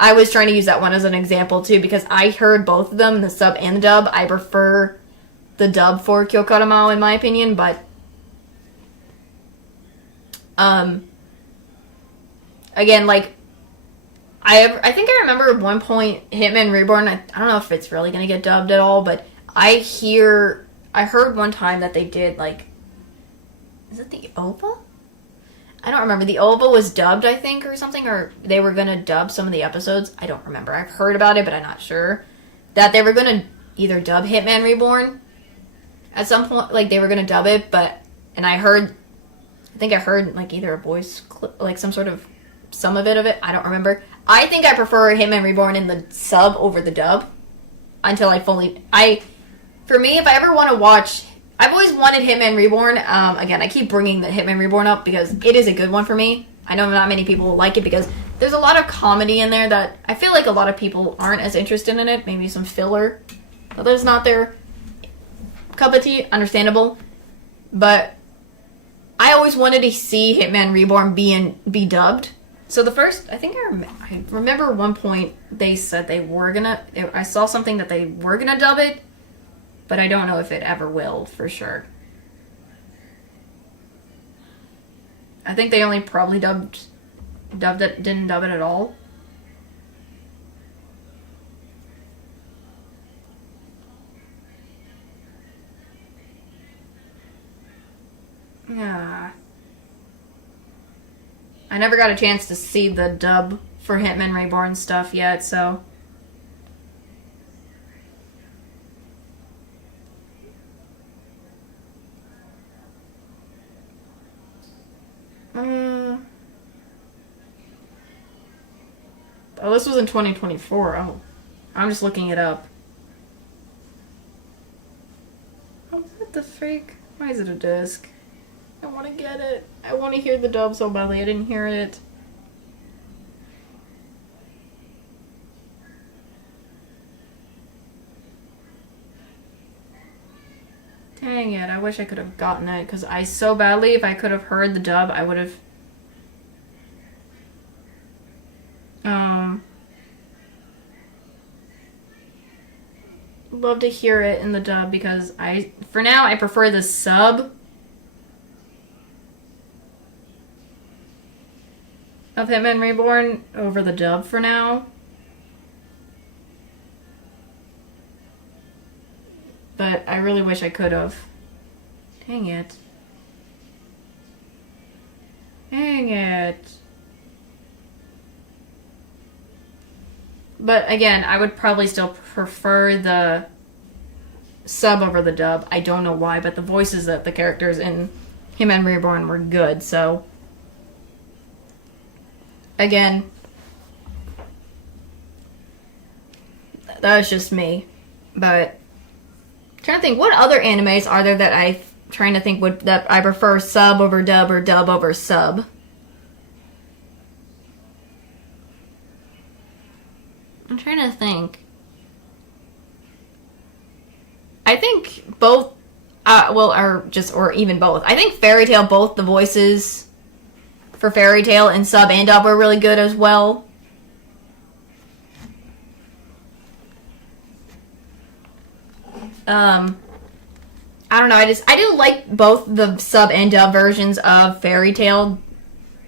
I was trying to use that one as an example too, because I heard both of them, the sub and the dub. I prefer the dub for Kyokara Mao in my opinion, but again, like, I think I remember at one point Hitman Reborn, I don't know if it's really gonna get dubbed at all, but I heard one time that they did, like, is it the OVA? I don't remember. The OVA was dubbed, I think, or something, or they were gonna dub some of the episodes. I don't remember. I've heard about it, but I'm not sure. That they were gonna either dub Hitman Reborn at some point, like, they were gonna dub it, and I think I heard, like, either a voice clip, like, some of it, I don't remember. I think I prefer Hitman Reborn in the sub over the dub, until for me, if I ever want to watch, I've always wanted Hitman Reborn. Again, I keep bringing the Hitman Reborn up because it is a good one for me. I know not many people will like it because there's a lot of comedy in there that I feel like a lot of people aren't as interested in it. Maybe some filler. Others not their cup of tea. Understandable. But I always wanted to see Hitman Reborn be dubbed. So the first, I think I remember one point they said I saw something that they were gonna dub it, but I don't know if it ever will, for sure. I think they only probably dubbed it, didn't dub it at all. Yeah. I never got a chance to see the dub for Hitman Reborn stuff yet, so... Oh, this was in 2024. Oh, I'm just looking it up. Oh, what the freak? Why is it a disc? I want to get it. I want to hear the dub so badly. I didn't hear it. Dang it. I wish I could have gotten it, because if I could have heard the dub, I would have... love to hear it in the dub, because for now, I prefer the sub of Hitman Reborn over the dub for now. But I really wish I could have. Dang it. Dang it. But again, I would probably still prefer the sub over the dub. I don't know why, but the voices of the characters in Hitman Reborn were good, so... Again, that was just me. But I'm trying to think, what other animes are there that that I prefer sub over dub or dub over sub? I'm trying to think. I think both, or even both. I think Fairy Tail, both the voices for Fairy Tail and sub and dub were really good as well. I don't know. I do like both the sub and dub versions of Fairy Tail.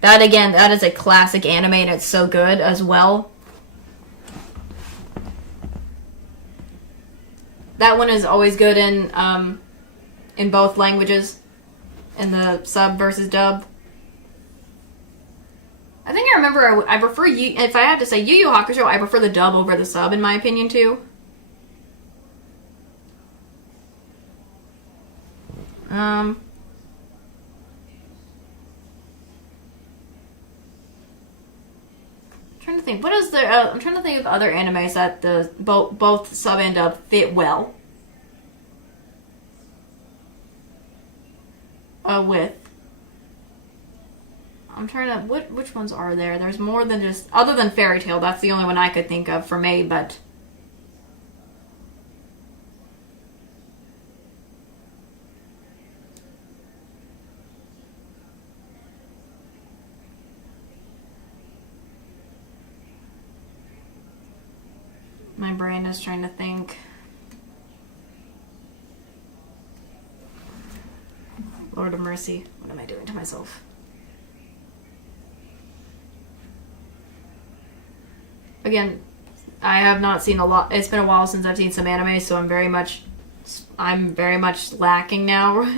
That again, that is a classic anime, and it's so good as well. That one is always good in both languages, in the sub versus dub. I think I remember I prefer if I had to say Yu Yu Hakusho, I prefer the dub over the sub in my opinion too. I'm trying to think. What is the? I'm trying to think of other animes that the both sub and dub fit well. With. I'm trying to. Which ones are there? There's more than just other than Fairy Tail. That's the only one I could think of for me. But my brain is trying to think. Lord of mercy, what am I doing to myself? Again, I have not seen a lot. It's been a while since I've seen some anime, so I'm very much lacking now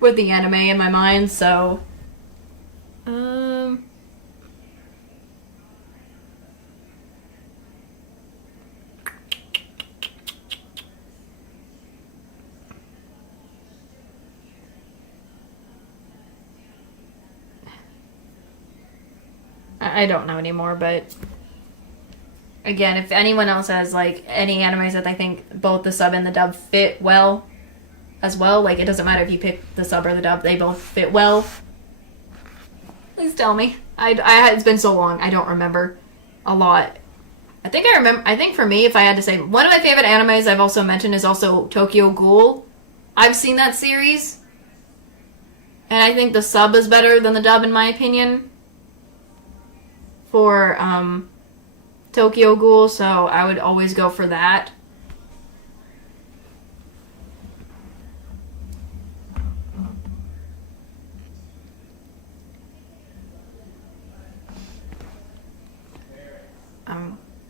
with the anime in my mind. So, I don't know anymore, but again, if anyone else has like any animes that they think both the sub and the dub fit well as well, like it doesn't matter if you pick the sub or the dub, they both fit well. Please tell me. It's been so long, I don't remember a lot. I think for me, if I had to say, one of my favorite animes I've also mentioned is also Tokyo Ghoul. I've seen that series, and I think the sub is better than the dub in my opinion for Tokyo Ghoul, so I would always go for that.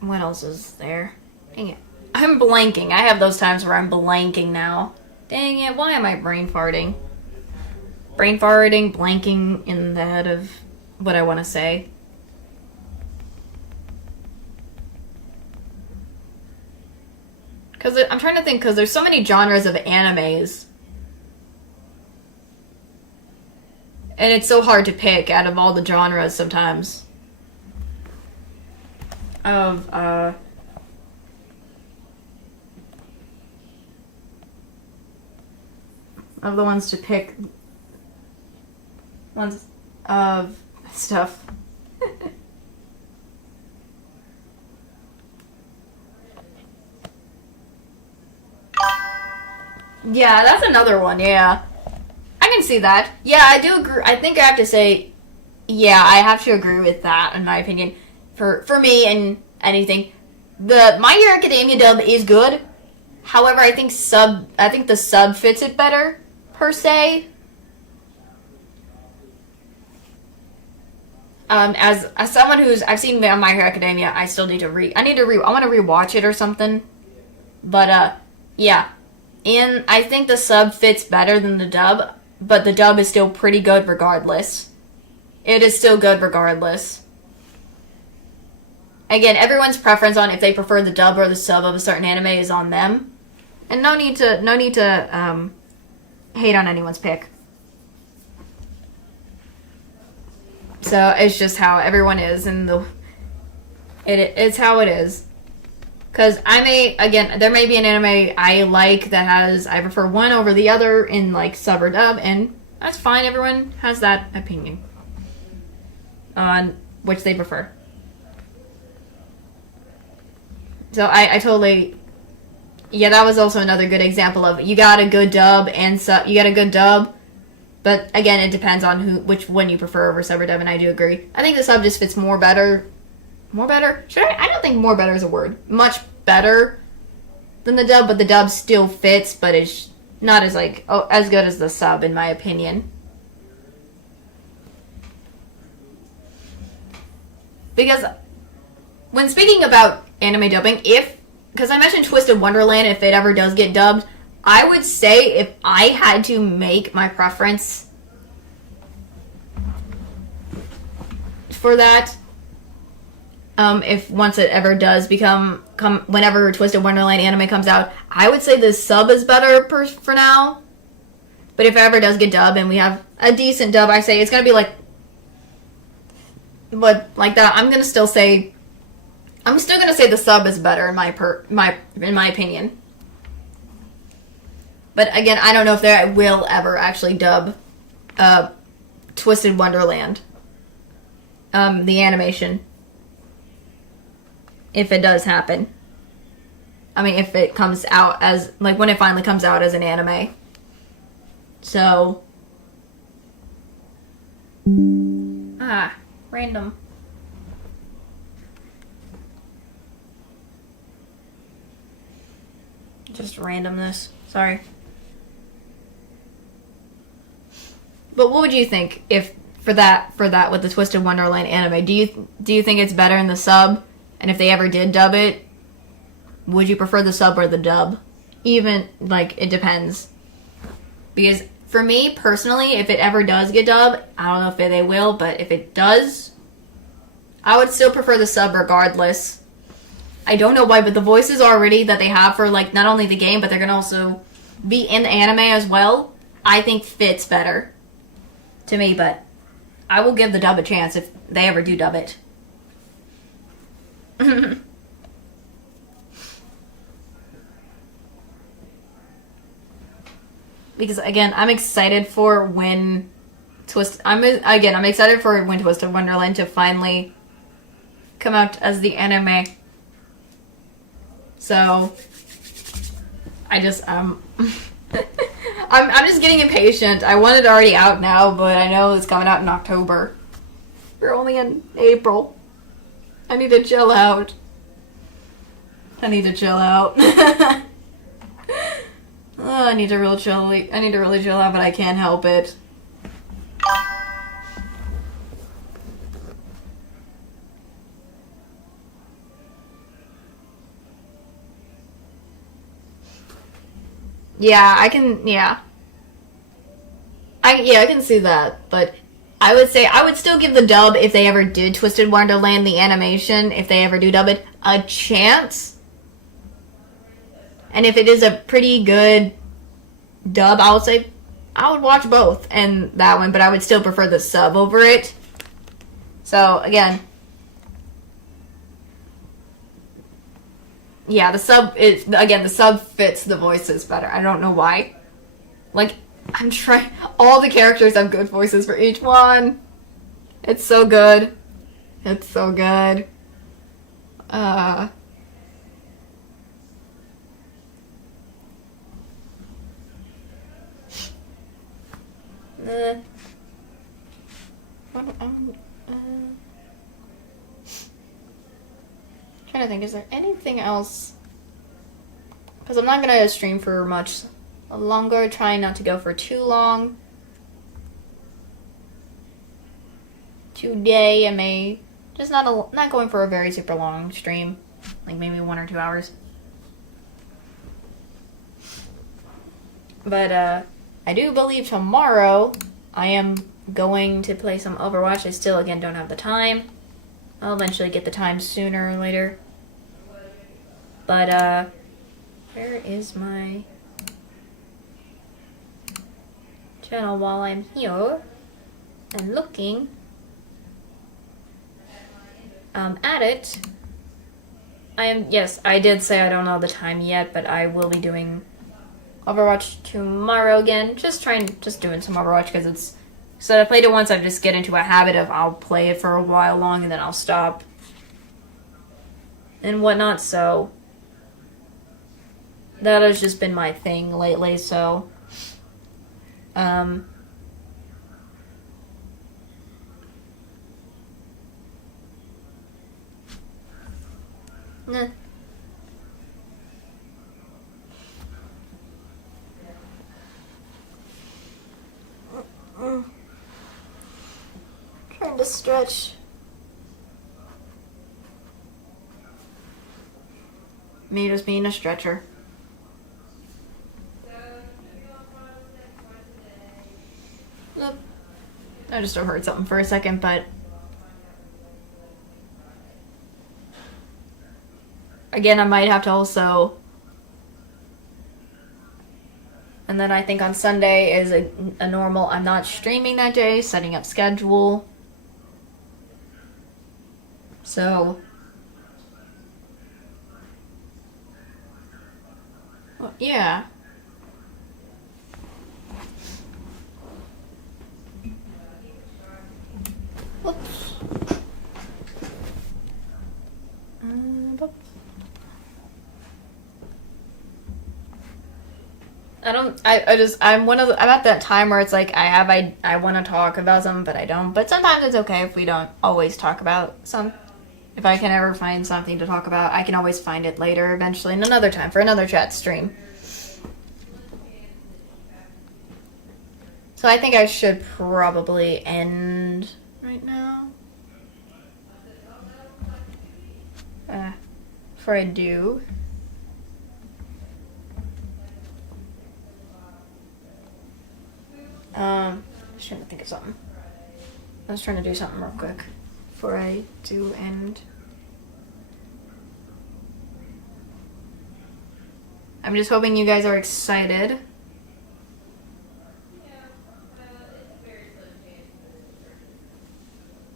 What else is there? Dang it. I'm blanking. I have those times where I'm blanking now. Dang it, why am I brain farting? Brain farting, blanking in the head of what I want to say. Because I'm trying to think, because there's so many genres of animes. And it's so hard to pick out of all the genres sometimes. Of the ones to pick. Ones of stuff. Yeah, that's another one, yeah. I can see that. Yeah, I do agree. I think I have to say, yeah, I have to agree with that, in my opinion. For me and anything. The My Hero Academia dub is good. However, I think the sub fits it better, per se. As someone I've seen My Hero Academia, I still need to I want to rewatch it or something. But, yeah. And I think the sub fits better than the dub, but the dub is still pretty good regardless. It is still good regardless. Again, everyone's preference on if they prefer the dub or the sub of a certain anime is on them. And no need to hate on anyone's pick. So it's just how everyone is, and it's how it is. Because there may be an anime I like that I prefer one over the other in like sub or dub, and that's fine. Everyone has that opinion on which they prefer. So I totally, yeah, that was also another good example of you got a good dub and sub. You got a good dub, but again, it depends on which one you prefer over sub or dub, and I do agree. I think the sub just fits more better. More better? I don't think more better is a word. Much better than the dub, but the dub still fits, but it's not as like as good as the sub in my opinion. Because when speaking about anime dubbing, because I mentioned Twisted Wonderland, if it ever does get dubbed, I would say if I had to make my preference for that, if once it ever does whenever Twisted Wonderland anime comes out, I would say the sub is better for now. But if it ever does get dubbed and we have a decent dub, I say it's gonna be like, but like that. I'm still gonna say the sub is better in my opinion. But again, I don't know if they will ever actually dub Twisted Wonderland, the animation. If it does happen. I mean, if it comes out as, like, when it finally comes out as an anime. So. Random. Just randomness. Sorry. But what would you think if for that with the Twisted Wonderland anime? Do you think it's better in the sub? And if they ever did dub it, would you prefer the sub or the dub? Even, like, it depends. Because for me, personally, if it ever does get dubbed, I don't know if they will, but if it does, I would still prefer the sub regardless. I don't know why, but the voices already that they have for, like, not only the game, but they're going to also be in the anime as well, I think fits better to me, but I will give the dub a chance if they ever do dub it. Because again, I'm excited for when I'm excited for when Twisted Wonderland to finally come out as the anime. So I just I'm just getting impatient. I want it already out now, but I know it's coming out in October. We're only in April. I need to chill out. I need to chill out. I need to really chill out, but I can't help it. Yeah, I can. Yeah, I can see that, but I would say I would still give the dub if they ever did Twisted Wonderland, the animation, if they ever do dub it, a chance. And if it is a pretty good dub, I would say I would watch both and that one, but I would still prefer the sub over it. So, again, yeah, the sub fits the voices better. I don't know why. Like, I'm trying. All the characters have good voices for each one. It's so good. It's so good. Trying to think, is there anything else? Because I'm not gonna stream for much longer, trying not to go for too long. Today I may just not going for a very super long stream, like maybe 1 or 2 hours. But I do believe tomorrow I am going to play some Overwatch. I still again don't have the time. I'll eventually get the time sooner or later. But where is my channel while I'm here and looking at it? Yes, I did say I don't know the time yet, but I will be doing Overwatch tomorrow again. Just doing some Overwatch because it's, so I played it once, I just get into a habit of I'll play it for a while long and then I'll stop and whatnot, so that has just been my thing lately, so stretch. Me just being a stretcher. Look. I just overheard something for a second, but again, I might have to also. And then I think on Sunday is a normal, I'm not streaming that day, setting up schedule. So, well, yeah. Whoops. I'm at that time where it's like I want to talk about something, but I don't. But sometimes it's okay if we don't always talk about some. If I can ever find something to talk about, I can always find it later, eventually, in another time, for another chat stream. So I think I should probably end right now. Before I do. Just trying to think of something. I was trying to do something real quick before I do end. I'm just hoping you guys are excited.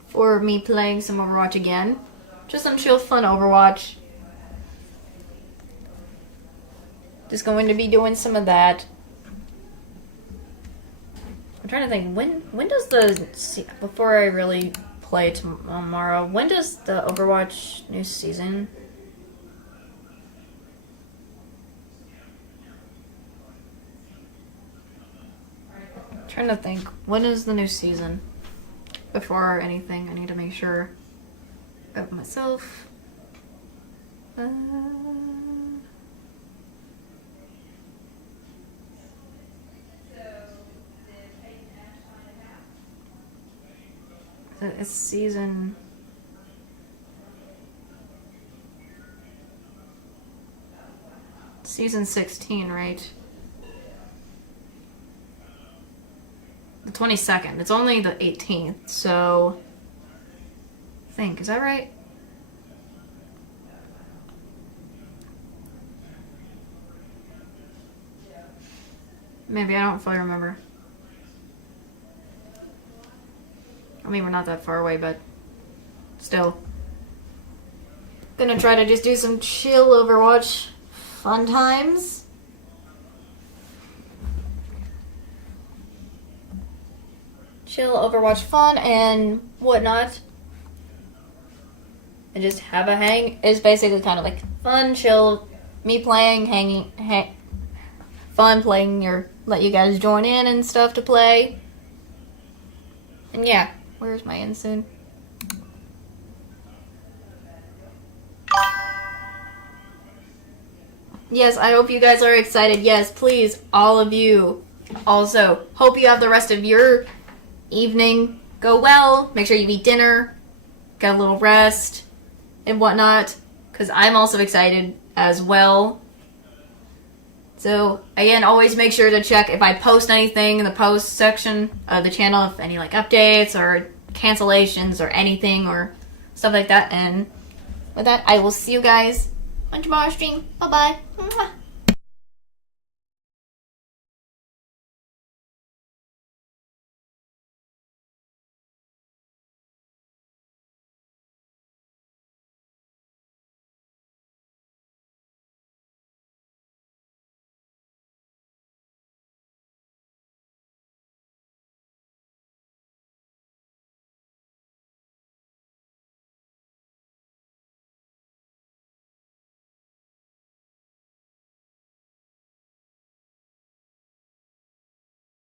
For me playing some Overwatch again. Just some chill, fun Overwatch. Just going to be doing some of that. I'm trying to think, when does before I really play tomorrow, when does the Overwatch new season? I'm trying to think, when is the new season? Before anything, I need to make sure of myself. It's season 16, right? The 22nd. It's only the 18th, so I think, is that right? Maybe, I don't fully remember. I mean, we're not that far away, but still. Gonna try to just do some chill Overwatch fun times. Chill Overwatch fun and whatnot. And just have a hang. It's basically kind of like fun, chill, me playing, fun playing, let you guys join in and stuff to play. And yeah. Where's my end soon? Yes, I hope you guys are excited. Yes, please, all of you. Also, hope you have the rest of your evening go well. Make sure you eat dinner, get a little rest, and whatnot. Because I'm also excited as well. So, again, always make sure to check if I post anything in the post section of the channel, if any updates or cancellations or anything or stuff like that. And with that, I will see you guys on tomorrow's stream. Bye-bye.